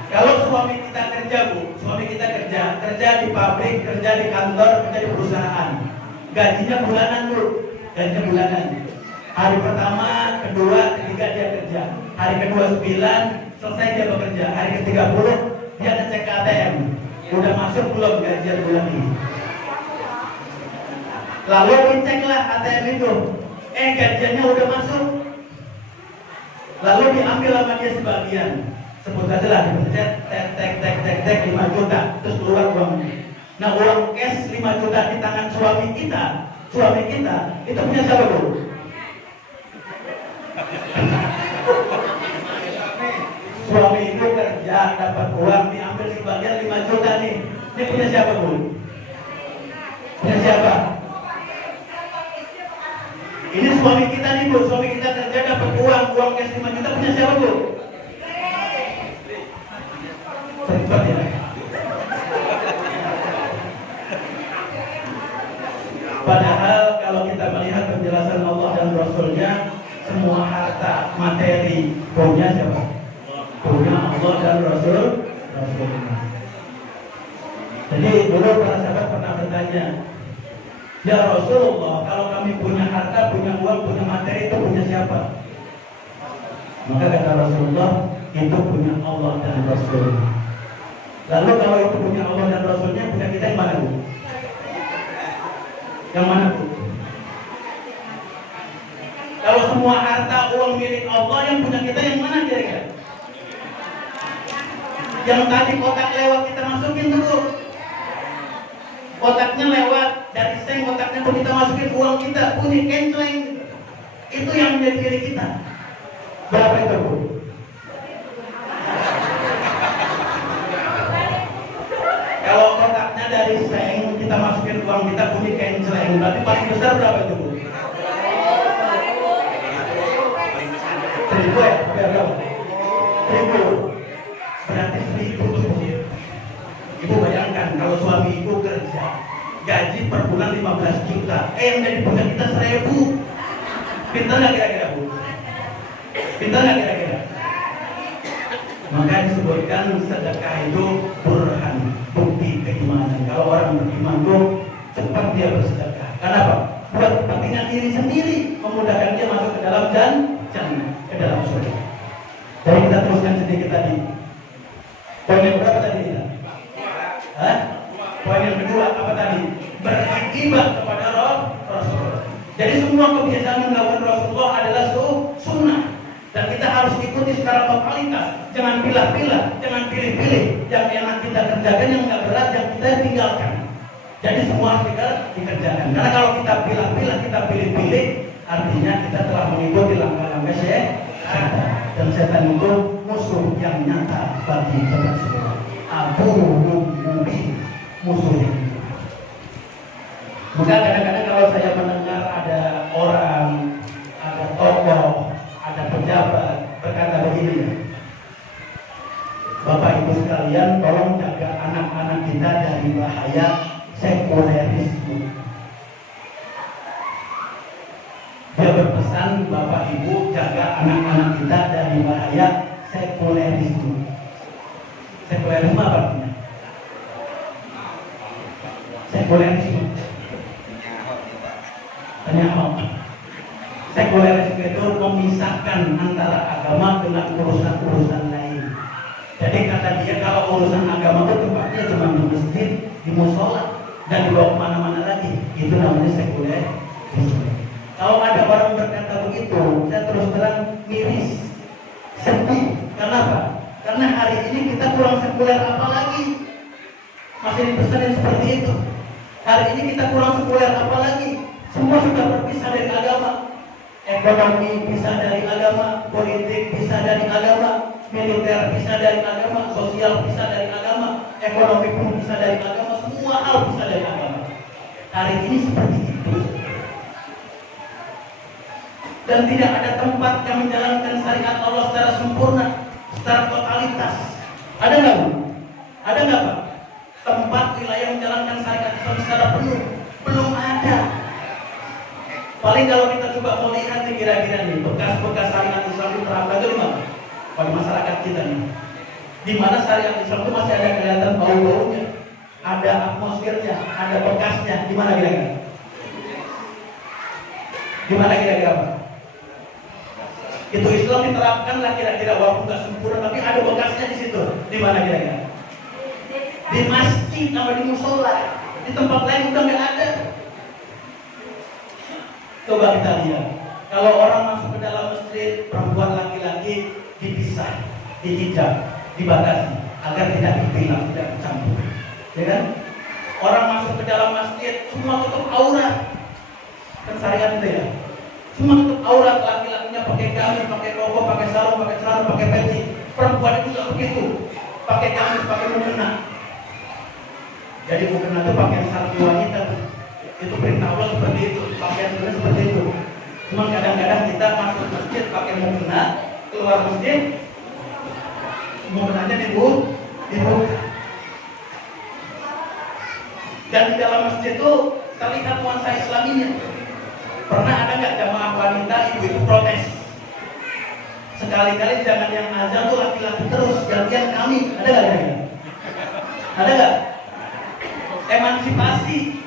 Kalau suami kita kerja Bu, suami kita kerja di pabrik, kerja di kantor, kerja di perusahaan, gajinya bulanan Bu, gajinya bulanan. Hari pertama, kedua, ketiga dia kerja. Hari kedua 9, selesai dia bekerja. Hari ke-30 dia ngecek ke ATM. Udah masuk belum gajian bulan ini? Lalu diceklah ATM itu, gajiannya udah masuk. Lalu diambil sama dia sebagian, sebut saja lah, tek 5 juta, terus keluar uangnya. Nah uang cash 5 juta di tangan suami kita itu punya siapa Bu? Suami itu kerja, dapat uang, diambil sebagian 5 juta nih. Ini punya siapa Bu? Punya siapa? Ini suami kita nih Bu, suami kita kerja dapat uang cash 5 juta punya siapa Bu? Cepat ya. Padahal kalau kita melihat penjelasan Allah dan Rasulnya, semua harta materi punya siapa? Punya Allah dan Rasulnya. Jadi dulu para sahabat pernah bertanya, ya Rasulullah, kalau kami punya harta, punya uang, punya materi itu punya siapa? Maka kata Rasulullah, itu punya Allah dan Rasul. Lalu kalau itu punya Allah dan Rasulnya, punya kita yang mana Bu? Yang mana Bu? Kalau semua harta uang milik Allah, yang punya kita yang mana kira-kira? Yang tadi kotak lewat kita masukin dulu. Kotaknya lewat dari seng, kotaknya pun kita masukin uang kita, bunyi kenceleng. Itu yang menjadi diri kita. Berapa itu Bu? Kalau kotaknya dari seng, kita masukin uang kita, bunyi kenceleng. Berarti paling besar berapa itu Bu? 1000 ya? Berapa? 1000. Berarti 1000 Bu. Ibu bayangkan kalau suami ibu kerja, gaji per bulan 15 juta, yang jadi punya kita 1000. Pintar nggak kira-kira Bu? Pintar nggak kira-kira? Maka disebutkan sedekah itu burhan, bukti keimanan. Kalau orang beriman itu cepat dia bersedekah. Kenapa? Buat kepentingan diri sendiri, memudahkan dia masuk ke dalam jannah, ke dalam surga. Jadi kita teruskan sedikit tadi. Poin yang berapa tadi kita? Poin yang kedua apa tadi? Beribadah kepada Rasul. Jadi semua kebiasaan yang dilakukan Rasulullah adalah sunnah, dan kita harus ikuti secara totalitas. Jangan pilih-pilih, jangan pilih-pilih. Yang enak kita kerjakan, yang nggak berat yang kita tinggalkan. Jadi semua kita dikerjakan. Karena kalau kita pilih-pilih, kita pilih-pilih, artinya kita telah mengikuti langkah-langkah setan. Dan setan itu musuh yang nyata bagi kita semua. Abu Mubi musuhnya. Maka kadang-kadang kalau saya mendengar ada orang, ada tokoh, ada pejabat berkata begini, Bapak Ibu sekalian, tolong jaga anak-anak kita dari bahaya sekulerisme. Dia berpesan, Bapak Ibu jaga anak-anak kita dari bahaya sekulerisme. Sekulerisme apa artinya? Sekulerisme. Sekulerisme itu memisahkan antara agama dengan urusan-urusan lain. Kalau urusan agama itu tempatnya cuma di masjid, di musola, dan dibawa kemana-mana lagi. Itu namanya sekuler. Kalau ada orang berkata begitu, saya terus terang miris, sedih. Kenapa? Karena hari ini kita kurang sekuler apa lagi? Masih dipesanin seperti itu. Hari ini kita kurang sekuler apa lagi? Semua sudah berpisah dari agama. Ekonomi pisah dari agama, politik pisah dari agama, militer pisah dari agama, sosial pisah dari agama, ekonomi pun pisah dari agama, semua hal pisah dari agama. Hari ini seperti itu. Dan tidak ada tempat yang menjalankan syariat Allah secara sempurna, secara totalitas. Ada nggak, Bu? Ada nggak, Pak? Tempat wilayah menjalankan syariat Islam secara penuh? Belum ada. Paling kalau kita coba mau lihat nih kira-kira nih bekas-bekas syariat Islam diterapkan itu di mana? Pada masyarakat kita nih. Di mana syariat Islam itu masih ada kelihatan bau-baunya, ada atmosfernya, ada bekasnya. Di mana kira-kira? Di mana kira-kira, Pak? Itu Islam diterapkan lah kira-kira walaupun nggak sempurna, tapi ada bekasnya di situ. Di mana kira-kira? Di masjid sama di musola. Di tempat lain udah nggak ada. Coba kita lihat, kalau orang masuk ke dalam masjid, perempuan laki-laki dipisah, dihijab, dibatasi agar tidak dipilih, tidak bercampur. Ya kan? Orang masuk ke dalam masjid, semua tutup aurat. Kan syariat itu ya. Semua tutup aurat, laki-lakinya pakai gamis, pakai rokok, pakai sarung, pakai celana, pakai peci. Perempuan juga begitu, pakai gamis, pakai mukena. Jadi mukena itu pakaian sarung wanita. Itu perintah Allah seperti itu, pakaian seperti itu. Cuma kadang-kadang kita masuk masjid pakai mukena, keluar masjid mukenanya dibuka. Dan di dalam masjid itu terlihat nuansa Islaminya. Pernah ada nggak jamaah wanita ibu-ibu protes? Sekali-kali jangan yang azan tuh laki-laki terus, gantian kami. Ada nggak? Ada nggak? Emansipasi.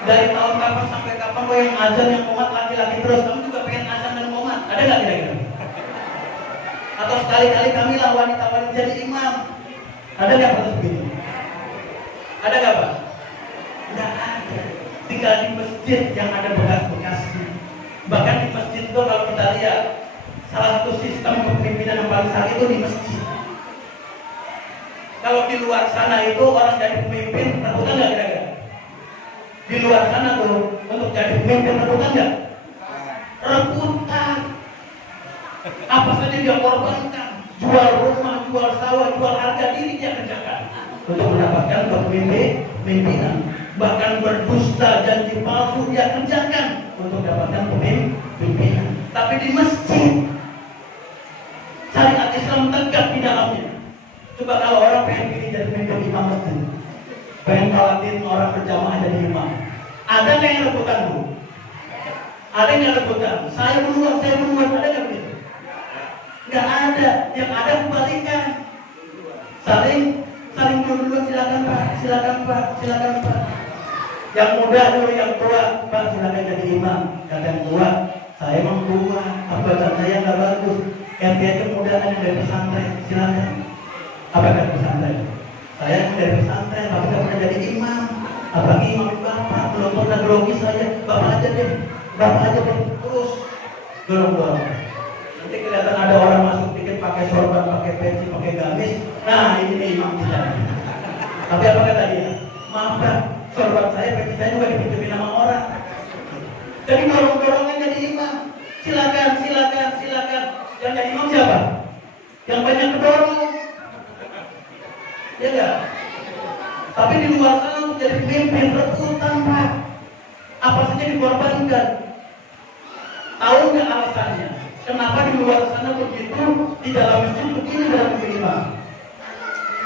Dari tahun kapan sampai kapan kau yang azan yang komat laki-laki terus, kamu juga pengen azan dan komat, ada nggak kira-kira? Atau sekali-kali kami lah wanita-wanita jadi imam, ada nggak seperti begitu? Ada nggak, Pak? Nggak ada. Tinggal di masjid yang ada bekas-bekasnya. Bahkan di masjid itu kalau kita lihat, salah satu sistem kepemimpinan yang paling sah itu di masjid. Kalau di luar sana itu orang jadi pemimpin, rebutan nggak kira-kira? Di luar sana tuh untuk jadi pemimpin rebutan nggak? Rebutan. Apa saja dia korbankan, jual rumah, jual sawah, jual harga diri dia kerjakan untuk mendapatkan kepemimpinan. Bahkan berdusta, janji palsu dia kerjakan untuk mendapatkan pemimpinan. Tapi di masjid syariat Islam tegak di dalamnya. Coba kalau orang pengen pilih jadi pemimpin imam masjid, pengen kalatin orang berjamaah jadi imam, ada nggak yang rebutan, Bu? Ada yang rebutan? Saya duluan, ada nggak begitu? Nggak ada. Yang ada kebalikan. Saling duluan, silakan Pak. Yang muda dulu, yang tua, Pak silakan jadi imam. Kata yang tua, saya emang tua, bacaan saya nggak bagus. RT aja muda ada dari pesantren, silakan. Apa kata pesantren? Saya dari pesantren, tapi nggak pernah jadi imam. Apalagi imam bapak, belum pernah grogi saya. Bapak aja deh, terus dorong. Nanti kelihatan ada orang masuk dikit pakai sorban, pakai peci, pakai gamis. Nah ini nih imam kita. Tapi apa kata dia? Maaf Pak, sorban saya, peci saya juga dipinjemin sama orang. Jadi dorong-dorongan jadi imam. Silakan. Yang jadi imam siapa? Yang banyak kedorong. Ya enggak? Tapi di luar sana untuk jadi pemimpin rebutan, Pak. Apa saja dikorbankan. Tahu nggak alasannya? Kenapa di luar sana begitu, di dalam masjid begini dalam imam?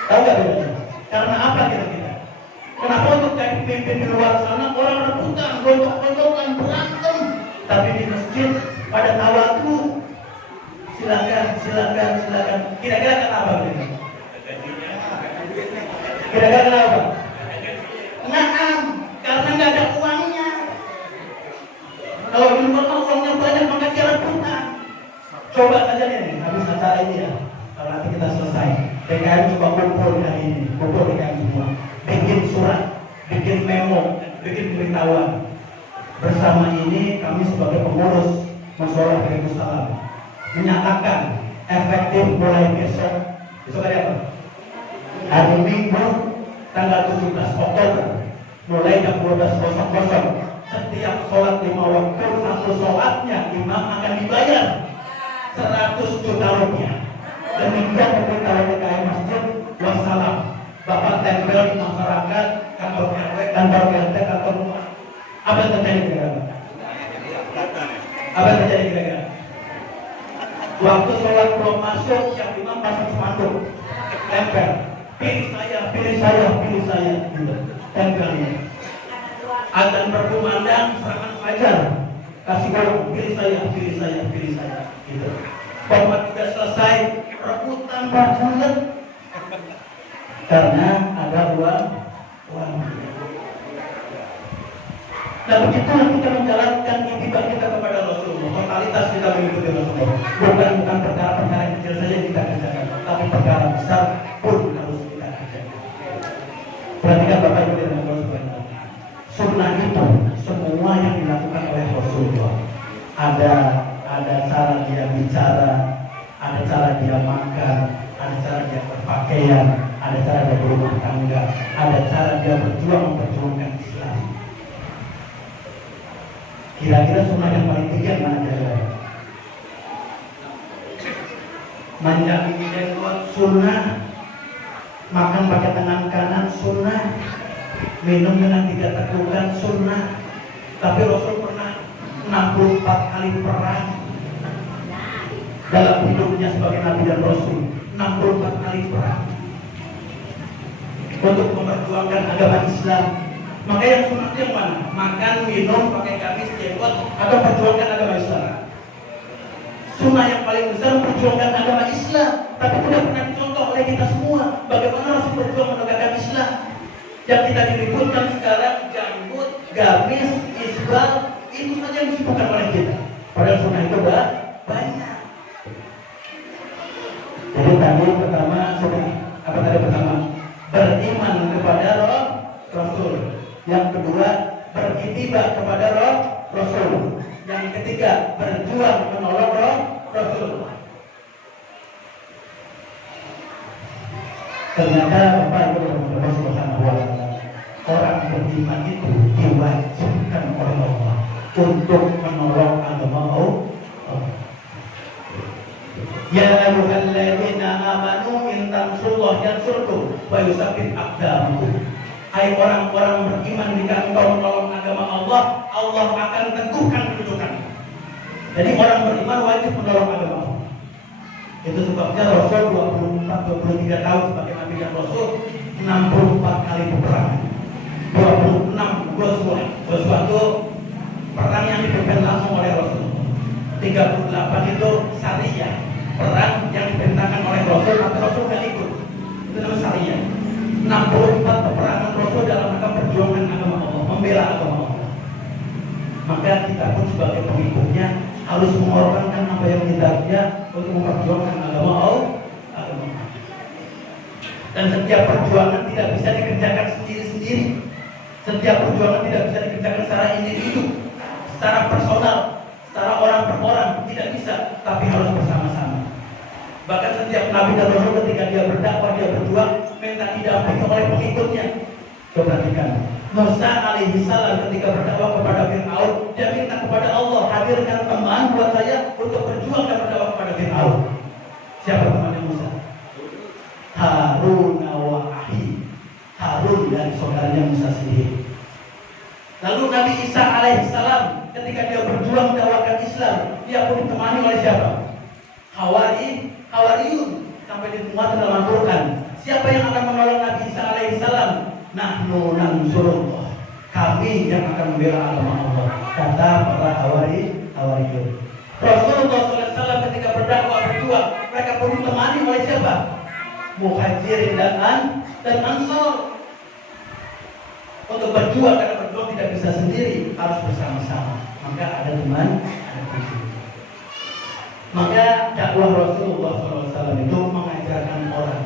Tahu nggak bedanya? Karena apa kira-kira? Kenapa untuk jadi pemimpin di luar sana orang rebutan, gontok-gontokan, berantem, tapi di masjid pada tawadu. Silakan. Kira-kira kenapa begini? Kira-kira kenapa? Naam, karena nggak ada uangnya. Kalau di luar uangnya banyak maka dia rebutan. Coba saja nih habis acara ini ya. Kalau nanti kita selesai, PKM coba kumpul hari ini, kumpul di kami semua, bikin surat, bikin memo, bikin pemberitahuan. Bersama ini kami sebagai pengurus Musyawarah Waalaikumsalam menyatakan efektif mulai besok hari apa? Hari Minggu tanggal 17 Oktober mulai jam 12.00 setiap sholat 5 waktu, satu sholatnya imam akan dibayar 100 juta rupiah. Demikian pemberitahuan DKM Masjid. Wassalam. Bapak tempel di masyarakat, kantor RW, kantor RT, kantor rumah. Apa yang terjadi kira-kira? Apa yang terjadi kira-kira? Waktu sholat belum masuk, yang imam pasang spanduk, tempel. Pilih saya, pilih saya, pilih saya. Gitu. Tempelnya. Azan berkumandang, serangan fajar. Kasih golong, pilih saya, pilih saya, pilih saya. Gitu. Bahwa tidak selesai, rebutan bulat. Karena ada uang. Nah begitulah kita menjalankan itibar kita kepada Rasulullah. Totalitas kita mengikuti Rasulullah. Bukan perkara-perkara yang kecil saja kita kerjakan, tapi perkara besar pun harus kita kerjakan. Perhatikan Bapak Ibu dan Bapak sekalian. Sunnah itu semua yang dilakukan oleh Rasulullah. Ada cara dia bicara, ada cara dia makan, ada cara dia berpakaian, ada cara dia berumah tangga, ada cara dia berjuang memperjuangkan Islam. Kira-kira sunnah yang paling tinggi yang mana kira-kira? Manjang jenggot sunnah, makan pakai tangan kanan sunnah, minum dengan 3 tegukan sunnah. Tapi Rasul pernah 64 kali perang dalam hidupnya sebagai Nabi dan Rasul. 64 kali perang untuk memperjuangkan agama Islam. Maka yang sunnah yang mana? Makan, minum, pakai gamis, jenggot, atau perjuangkan agama Islam? Sunnah yang paling besar memperjuangkan agama Islam. Tapi tidak pernah dicontoh oleh kita semua. Bagaimana Rasul berjuang menegakkan Islam? Yang kita diributkan sekarang janggut, gamis, isbal, itu saja yang disibukkan oleh kita. Padahal sunnah itu banyak. Jadi tadi pertama sunnah apa tadi pertama? Beriman kepada Rasul. Yang kedua, beriktibar kepada Rasul. Yang ketiga, berjuang menolong Rasul. Ternyata Bapak Ibu dan Bapak Subhanahu wa Ta'ala, orang beriman itu diwajibkan oleh Allah untuk menolong agama Allah. Ya ayyuhalladzina amanu in tansurullaha yansurkum wa yusabbit aqdamakum. Hai orang-orang beriman, jika engkau menolong agama Allah, Allah akan teguhkan kedudukan. Jadi orang beriman wajib menolong agama Allah. Itu sebabnya Rasul 23 tahun sebagai Nabi dan Rasul, 64 kali peperangan, 26 Ghazwah. Ghazwah itu perang yang dipimpin langsung oleh Rasul. 38 itu Sariyah, perang yang diperintahkan oleh Rasul, tapi Rasul tidak ikut. Itu namanya Sariyah. 64 peperangan Rasul dalam rangka perjuangan agama Allah, membela agama Allah. Maka kita pun sebagai pengikutnya harus mengorbankan apa yang kita punya untuk memperjuangkan agama Allah. Dan setiap perjuangan tidak bisa dikerjakan sendiri-sendiri. Setiap perjuangan tidak bisa dikerjakan secara individu, secara personal, secara orang per orang, tidak bisa, tapi harus bersama-sama. Bahkan setiap Nabi dan Rasul ketika dia berdakwah, dia berjuang, minta didampingi oleh pengikutnya. Coba perhatikan, Musa alaihi salam ketika berdakwah kepada Fir'aun, dia minta kepada Allah, hadirkan teman buat saya untuk berjuang dan berdakwah kepada Fir'aun. Siapa temannya Musa? Harun wa Ahi. Harun dan saudaranya Musa sendiri. Lalu Nabi Isa alaihi salam ketika dia berjuang mendakwakan Islam, dia pun ditemani oleh siapa? Hawariyun, sampai dimuat dalam Al-Quran. Siapa yang akan menolong Nabi Isa alaihi salam? Nahnu nansurullah, kami yang akan membela agama Allah, kata para Hawariyun. Rasulullah SAW ketika berdakwah berjuang, mereka pun ditemani oleh siapa? Muhajirin dan Ansor. Untuk berjuang, karena berjuang tidak bisa sendiri, harus bersama-sama. Maka ada teman, ada musuh. Maka dakwah Rasulullah SAW itu mengajarkan orang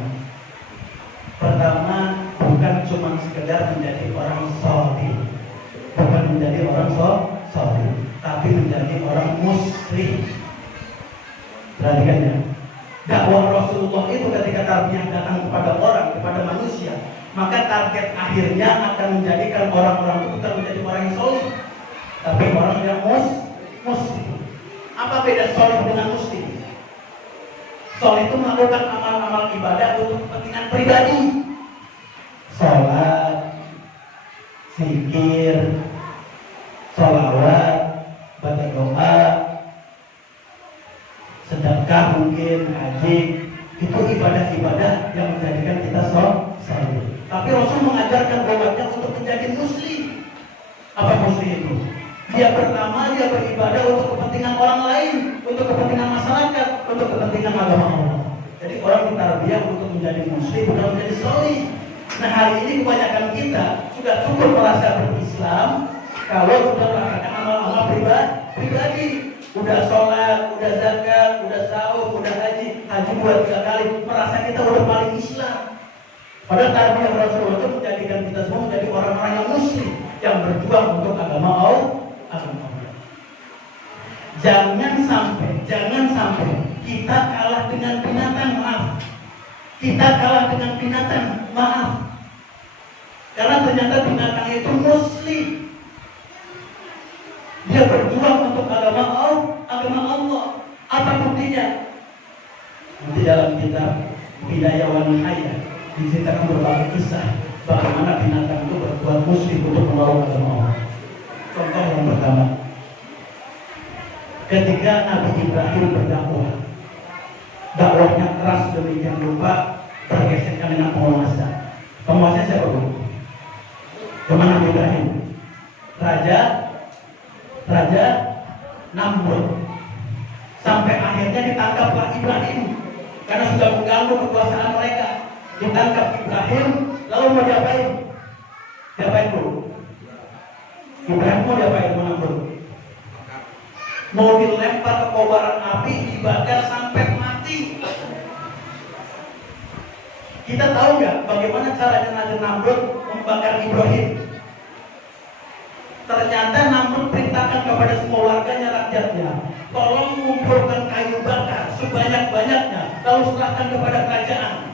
Pertama, bukan cuma sekedar menjadi orang soleh, bukan menjadi orang soleh, tapi menjadi orang muslim. Perhatikan ya. Dakwah Rasulullah itu ketika tarbiyah datang kepada orang, kepada manusia, maka target akhirnya akan menjadikan orang-orang itu bukan menjadi orang yang soleh, tapi orang yang muslim. Apa beda soleh dengan muslim? Soleh itu melakukan amal-amal ibadah untuk kepentingan pribadi, sholat, zikir, sholawat, baca doa, sedekah mungkin, haji, itu ibadah-ibadah yang menjadikan kita soleh. Tapi Rasul mengajarkan umatnya untuk menjadi muslim. Apa muslim itu? Dia pertama dia beribadah untuk kepentingan orang lain, untuk kepentingan masyarakat, untuk kepentingan agama Allah. Jadi orang ditarbiyah untuk menjadi muslim, bukan menjadi soleh. Nah hari ini kebanyakan kita sudah cukup merasa berislam kalau sudah melakukan amal-amal pribadi. Udah sholat, udah zakat, udah sahur, udah haji 2-3 kali, merasa kita udah paling Islam. Padahal tarbiyah Rasulullah itu menjadikan kita semua menjadi orang-orang yang muslim, yang berjuang untuk agama Allah. Jangan sampai kita kalah dengan binatang, maaf. Kita kalah dengan binatang, maaf. Karena ternyata binatang itu muslim. Dia berjuang untuk agama Allah. Apa buktinya? Nanti dalam kitab Bidayah wa Nihayah diceritakan berbagai kisah bagaimana binatang itu berbuat muslim untuk membawa agama Allah. Contoh yang pertama, ketika Nabi Ibrahim berdakwah, dakwahnya keras demikian rupa bergeserkan dengan penguasa. Penguasa siapa bu? Kemana Nabi Ibrahim? Raja Namrud. Sampai akhirnya ditangkaplah Ibrahim karena sudah mengganggu kekuasaan mereka. Ditangkap Ibrahim, lalu mau diapain? Diapain bu? Ibrahim mau diapain sama Namrud? Mau dilempar ke kobaran api, dibakar sampai mati. Kita tahu nggak bagaimana caranya Nabi Namrud membakar Ibrahim? Ternyata Namrud perintahkan kepada semua warganya, rakyatnya, tolong mengumpulkan kayu bakar sebanyak-banyaknya, lalu serahkan kepada kerajaan.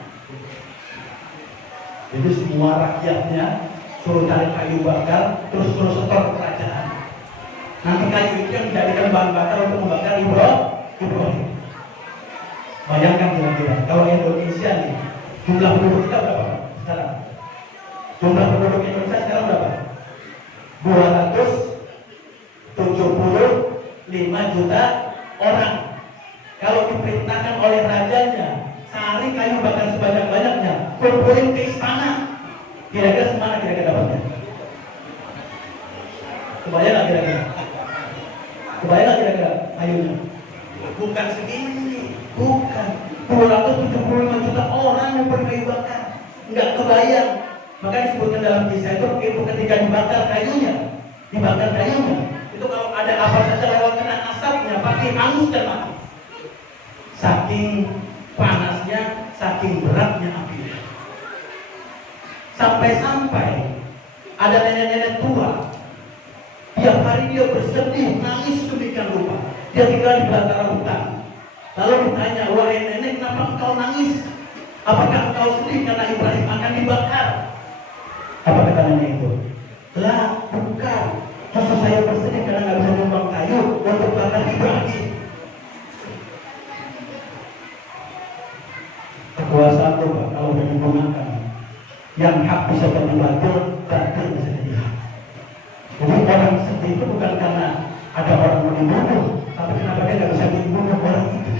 Jadi semua rakyatnya suruh cari kayu bakar, terus suruh setor ke kerajaan. Nanti kayu itu yang dijadikan bahan bakar untuk membakar Ibrahim. Bayangkan kira-kira kalau Indonesia nih, jumlah penduduk kita berapa sekarang? Jumlah penduduk Indonesia sekarang berapa? 275 juta orang. Kalau diperintahkan oleh rajanya cari kayu bakar sebanyak-banyaknya, kumpulin ke istana, kira-kira semana kira-kira dapatnya? Kebayang nggak kira-kira? Kebayang nggak kira-kira kayunya? Bukan segini, bukan 275 juta orang yang kayu bakar, nggak kebayang. Maka disebutkan dalam kisah itu ketika dibakar kayunya, itu kalau ada apa saja lewat kena asapnya pasti hangus dan mati. Saking panasnya, saking beratnya api. Sampai-sampai ada nenek-nenek tua, tiap hari dia bersedih, nangis demikian rupa. Dia tinggal di belantara hutan. Lalu ditanya, wahai nenek, kenapa engkau nangis? Apakah engkau sedih karena Ibrahim akan dibakar? Apa kata nenek itu? Lah, bukan. Justru saya bersedih karena nggak bisa nyumbang kayu untuk bakar Ibrahim. Kekuasaan itu Pak, kalau sudah digunakan, yang hak bisa jadi batil bisa jadi hak. Jadi orang sedih itu bukan karena ada orang mau dibunuh, tapi kenapa dia nggak bisa dibunuh orang itu.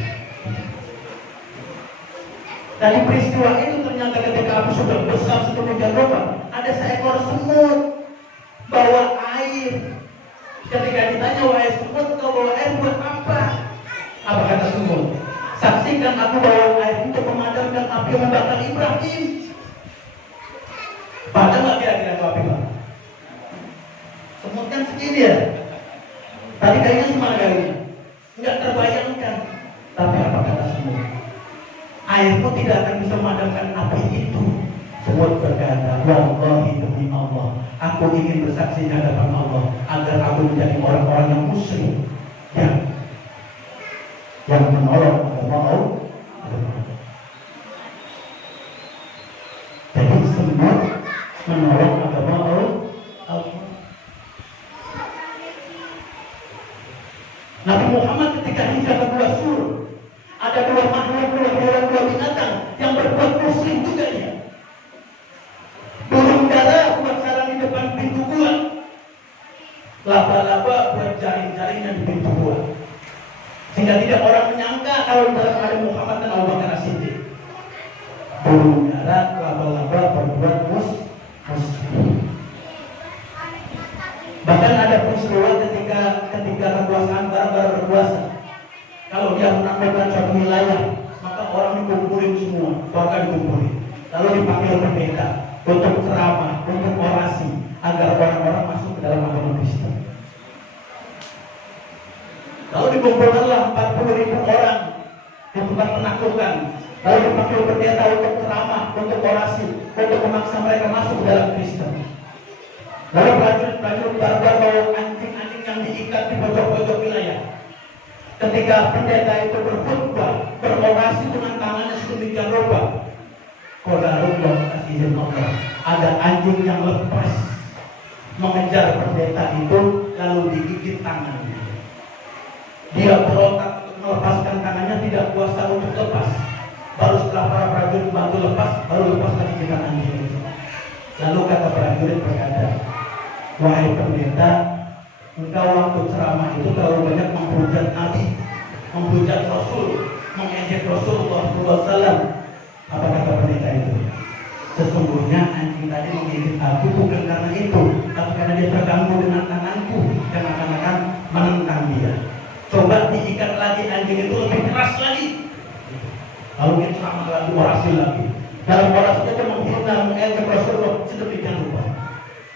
Dari peristiwa itu ternyata ketika api sudah besar sedemikian rupa, ada seekor semut bawa air. Ketika ditanya, wahai semut, kau bawa air buat apa? Apa kata semut? Saksikan aku bawa air untuk memadamkan api yang membakar Ibrahim. Padahal nggak kira-kira itu api Pak? Semut kan segini ya. Tadi kayaknya semana kayaknya nggak terbayangkan. Tapi apa kata semut? Airmu tidak akan bisa memadamkan api itu. wallahi demi Allah, aku ingin bersaksi di hadapan Allah agar aku menjadi orang-orang yang muslim, yang menolong agama Allah. Jadi semua menolong agama Allah. Nabi Muhammad ketika hijrah ke dua sur, ada dua makhluk, dua binatang yang berbuat muslim juga dia. Burung dara buat sarang di depan pintu gua, laba-laba buat jaring-jaringnya di pintu gua, sehingga tidak orang menyangka kalau dalam ada Muhammad dan Abu Bakar As-Siddiq. Burung dara, laba-laba berbuat muslim. Bahkan ada peristiwa ketika kekuasaan baru berkuasa, kalau dia menaklukkan suatu wilayah, maka orang dikumpulin semua, bahkan dikumpulin, lalu dipanggil pendeta untuk ceramah, untuk orasi, agar orang-orang masuk ke dalam agama Kristen. Lalu dikumpulkanlah 40.000 orang di tempat penaklukan, lalu dipanggil pendeta untuk ceramah, untuk orasi, untuk memaksa mereka masuk ke dalam Kristen. Lalu prajurit barbar bawa anjing-anjing yang diikat di pojok-pojok wilayah. Ketika pendeta itu berkhutbah, berorasi dengan tangannya sedemikian rupa, qadarullah azizul Allah, ada anjing yang lepas mengejar pendeta itu, lalu digigit tangannya. Dia berontak untuk melepaskan tangannya, tidak kuasa untuk lepas. Baru setelah para prajurit bantu lepas, baru lepas lagi gigitan anjing itu. Lalu kata prajurit berkata, wahai pendeta, engkau waktu ceramah itu terlalu banyak menghujat Nabi, menghujat Rasul, mengejek Rasulullah SAW. Apa kata pendeta itu? Sesungguhnya anjing tadi menggigit aku bukan karena itu, tapi karena dia terganggu dengan tanganku dan akan menentang dia. Coba diikat lagi anjing itu lebih keras lagi. Lalu dia ceramah lagi, orasi lagi. Dalam orasinya dia menghina, mengejek Rasulullah sedemikian rupa.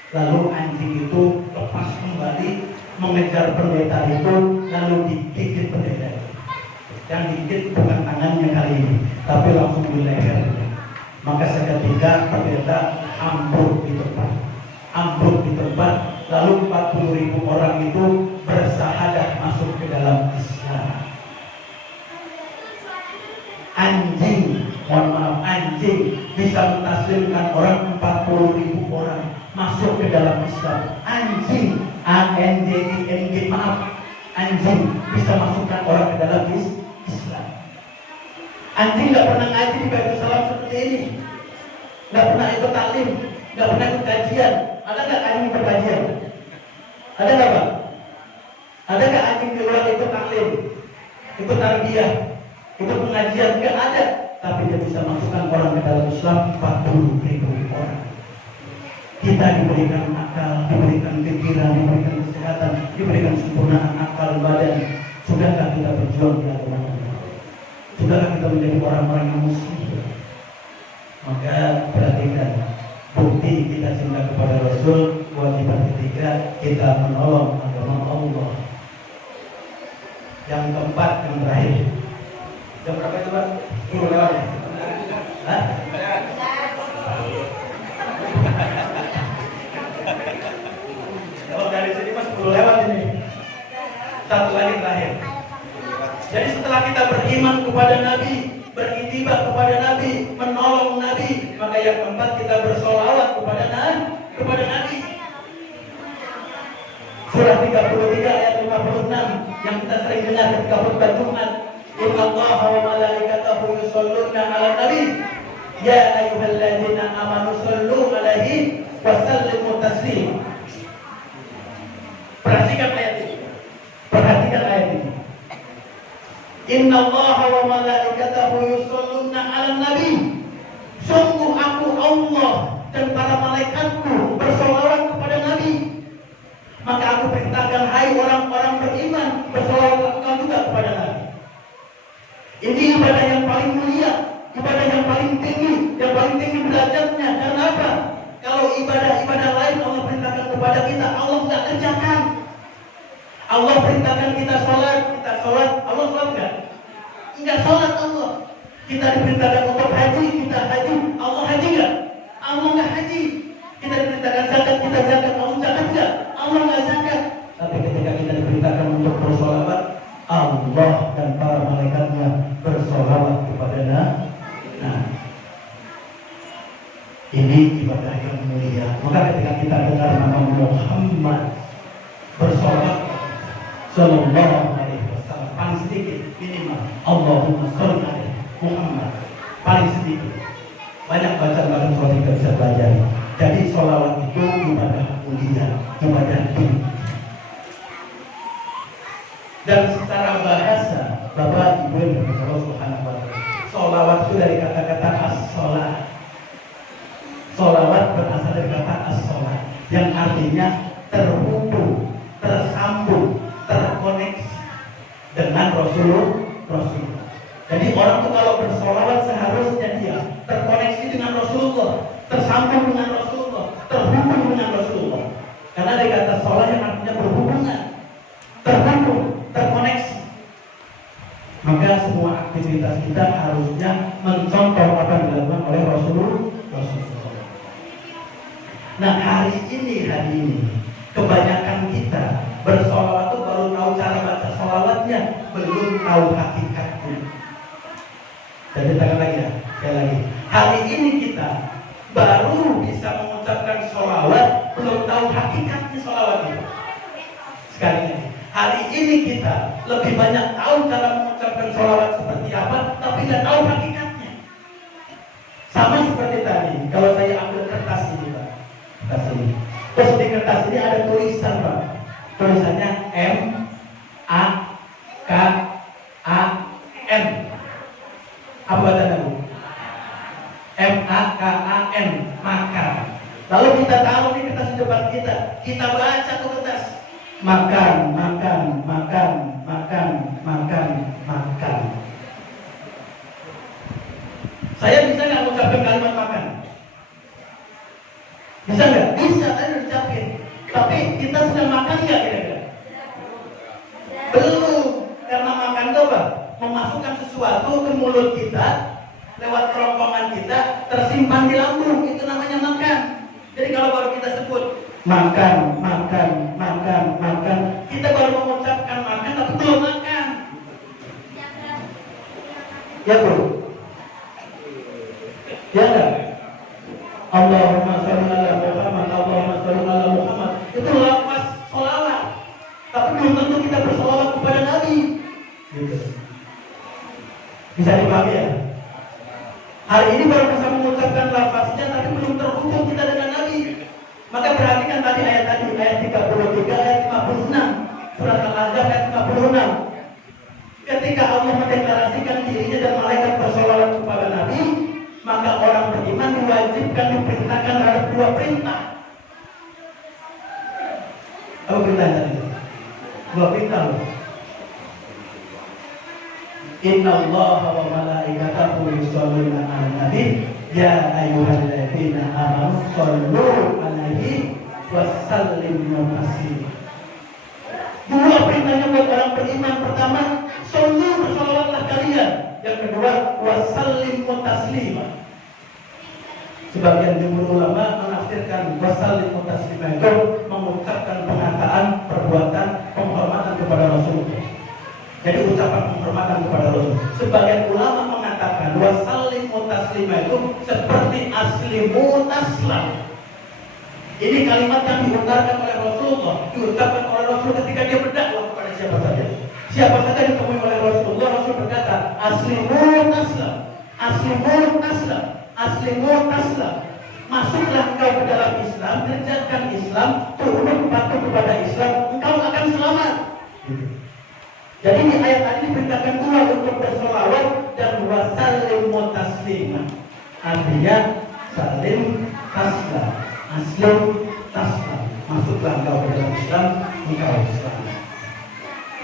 Lalu anjing itu lepas kembali mengejar pendeta itu, lalu digigit pendeta itu. Yang digigit bukan tangannya kali ini, tapi langsung di lehernya. Maka seketika pendeta ambruk di tempat, lalu 40.000 orang itu bersahadat masuk ke dalam Islam. Anjing bisa mentaslimkan orang 40.000 orang masuk ke dalam Islam. Anjing bisa masukkan orang ke dalam Islam. Anjing nggak pernah ngaji di Baitul Salam seperti ini, nggak pernah ikut taklim, nggak pernah ikut kajian. Ada nggak anjing ikut kajian? Ada nggak Pak? Ada nggak anjing di luar ikut taklim, ikut tarbiyah, ikut pengajian? Nggak ada. Tapi dia bisa masukkan orang ke dalam Islam 40.000 orang. Kita diberikan akal, diberikan pikiran, diberikan kesehatan, diberikan sempurnaan akal badan. Sudahkah kita berjuang di agama Allah? Sudahkah kita menjadi orang-orang yang muslim? Maka perhatikan, bukti kita cinta kepada Rasul. Kewajiban ketiga, kita menolong agama Allah. Yang keempat, yang terakhir. Jam berapa itu Pak? 10 lewat ya? Hah? Kalau dari sini Mas 10 lewat ini. Satu lagi terakhir. Jadi setelah kita beriman kepada Nabi, beritibar kepada Nabi, menolong Nabi, maka yang keempat kita bersolawat kepada Nabi. Surah 33 ayat 56 yang kita sering dengar ketika khutbah Jumat. Inna Allaha wa malaikatahu yusholluna 'alan nabi ya ayyuhalladzina amanu shollu 'alaihi wa sallimu taslima. Perhatikan ayat ini. Inna Allaha wa malaikatahu yusholluna 'alan nabi. Sungguh aku Allah dan para malaikatku bersolawat kepada Nabi. Maka aku perintahkan, hai orang-orang beriman, bersolawat juga kepada Nabi. Ini ibadah yang paling mulia, ibadah yang paling tinggi derajatnya. Karena apa? Kalau ibadah-ibadah lain Allah perintahkan kepada kita, Allah tidak kerjakan. Allah perintahkan kita sholat, Allah sholat enggak? Enggak sholat Allah. Kita diperintahkan untuk haji, kita haji, Allah haji enggak? Allah enggak haji. Ini ibadah yang mulia. Maka ketika kita dengar nama Muhammad bersolat Sallallahu Alaihi Wasallam, paling sedikit minimal Allahumma sholli alaihi Muhammad, paling sedikit. Banyak bacaan surat kita bisa belajar. Jadi sholawat itu ibadah mulia, ibadah tinggi. Dan secara bahasa, Bapak Ibu yang berkata Allah Subhanahu wa Ta'ala, sholawat itu dari kata-kata as-sholat. Sholawat berasal dari kata as-sholat, yang artinya terhubung, tersambung, terkoneksi dengan Rasulullah. Jadi orang itu kalau bersolawat seharusnya dia terkoneksi dengan Rasulullah, tersambung dengan Rasulullah, terhubung dengan Rasulullah. Karena dari kata sholat yang artinya berhubungan, terhubung, terkoneksi. Maka semua aktivitas kita harusnya mencontoh apa yang dilakukan oleh Rasulullah. Nah hari ini kebanyakan kita bersolawat itu baru tahu cara baca solawatnya, belum tahu hakikatnya. Jadi tangan lagi ya, sekali lagi. Hari ini kita baru bisa mengucapkan solawat, belum tahu hakikatnya solawat itu. Sekali lagi, hari ini kita lebih banyak tahu cara mengucapkan solawat seperti apa, tapi tidak tahu hakikatnya. Sama seperti tadi, kalau saya ambil kertas ini, Pak. Kertas ini. Terus di kertas ini ada tulisan, Pak. Tulisannya M-A-K-A-N. Apa bacanya, Bu? M-A-K-A-N, makan. Lalu kita taruh di kertas di depan kita baca tuh kertas. Makan, makan, makan, makan, makan, makan. Saya bisa nggak mengucapkan kalimat makan? Bisa nggak? Bisa, tadi udah ucapin. Tapi kita sedang makan nggak kira-kira? Belum. Karena makan itu apa? Memasukkan sesuatu ke mulut kita lewat kerongkongan kita, tersimpan di lambung, itu namanya makan. Jadi kalau baru kita sebut makan, makan, makan, makan, kita baru mengucapkan makan tapi belum makan. Ya bro? Ya enggak? Allahumma sholli ala Muhammad, Allahumma sholli ala Muhammad. Itu lafaz sholawat. Tapi belum tentu kita bersolawat kepada Nabi. Gitu. Bisa dipahami ya? Hari ini baru bisa mengucapkan lafaznya, tapi belum terhubung kita dengan Nabi. Maka perhatikan tadi ayat 33, ayat 56, surat Al-Ahzab ayat 56. Ketika Allah mendeklarasikan dirinya dan malaikat bersolawat kepada Nabi, maka orang beriman diwajibkan diperintahkan terhadap dua perintah. Apa perintah tadi? Dua perintah. Inna Allah wa malaikatahu yusholluna 'alan nabi ya ayyuhalladzina amanu shollu 'alaihi wa sallimu taslima. Dua perintahnya buat orang beriman. Pertama, shollu, bersolawatlah kalian. Yang kedua, wa sallimu taslima. Sebagian jumhur ulama menafsirkan wa sallimu taslima itu mengucapkan pengataan, perbuatan, penghormatan kepada Rasulullah. Jadi ucapan penghormatan kepada Rasul. Sebagian ulama mengatakan wasallimu taslima itu seperti aslimu taslam. Ini kalimat yang diungkapkan oleh Rasulullah, diucapkan oleh Rasul ketika dia berdakwah kepada siapa saja. Siapa saja ditemui oleh Rasulullah, Rasul berkata aslimu taslam, aslimu taslam, aslimu taslam. Masuklah engkau ke dalam Islam, kerjakan Islam, tunduk patuh kepada Islam, engkau akan selamat. Jadi di ayat tadi diperintahkan dua untuk bersolawat dan wasallimu taslima. Artinya salim taslam, aslim taslam. Masuklah engkau ke dalam Islam, engkau Islam.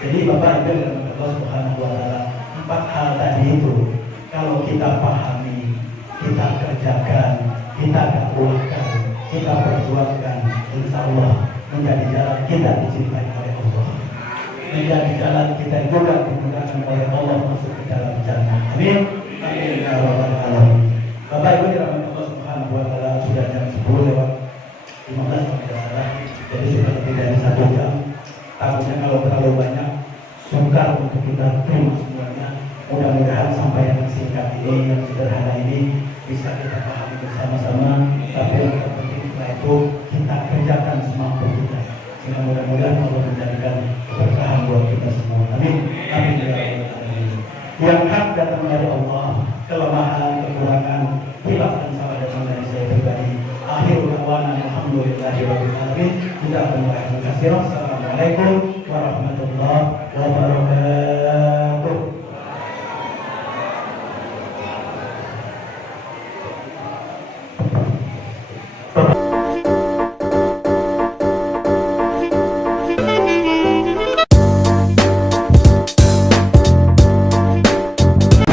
Jadi Bapak Ibu dan Allah Subhanahu wa Ta'ala, empat hal tadi itu kalau kita pahami, kita kerjakan, kita dakwahkan, kita perjuangkan, insya Allah menjadi jalan kita dicintai oleh Allah. Menjadi jalan kita juga dimudahkan oleh Allah masuk ke dalam jannah. Amin. Amin. Ya Rabbal Alamin. Bapak Ibu dirahmati Allah Subhanahu wa Ta'ala, sudah jam 10 lewat 15 kalau tidak salah. Jadi sudah lebih dari 1 jam. Takutnya kalau terlalu banyak sukar untuk kita terima semuanya. Mudah-mudahan sampai yang singkat ini, yang sederhana ini bisa kita pahami bersama-sama. Tapi yang terpenting setelah itu kita kerjakan semampu kita. Sehingga mudah-mudahan Allah menjadikan keberkahan buat kita semua. Amin. Amin ya rabbal alamin. Yang hak datang dari Allah, kelemahan, kekurangan, hilaf dan salah datang dari saya pribadi. Akhirul da'wana alhamdulillahi rabbil alamin. Jazakumullahu khairan. Assalamualaikum warahmatullahi wabarakatuh.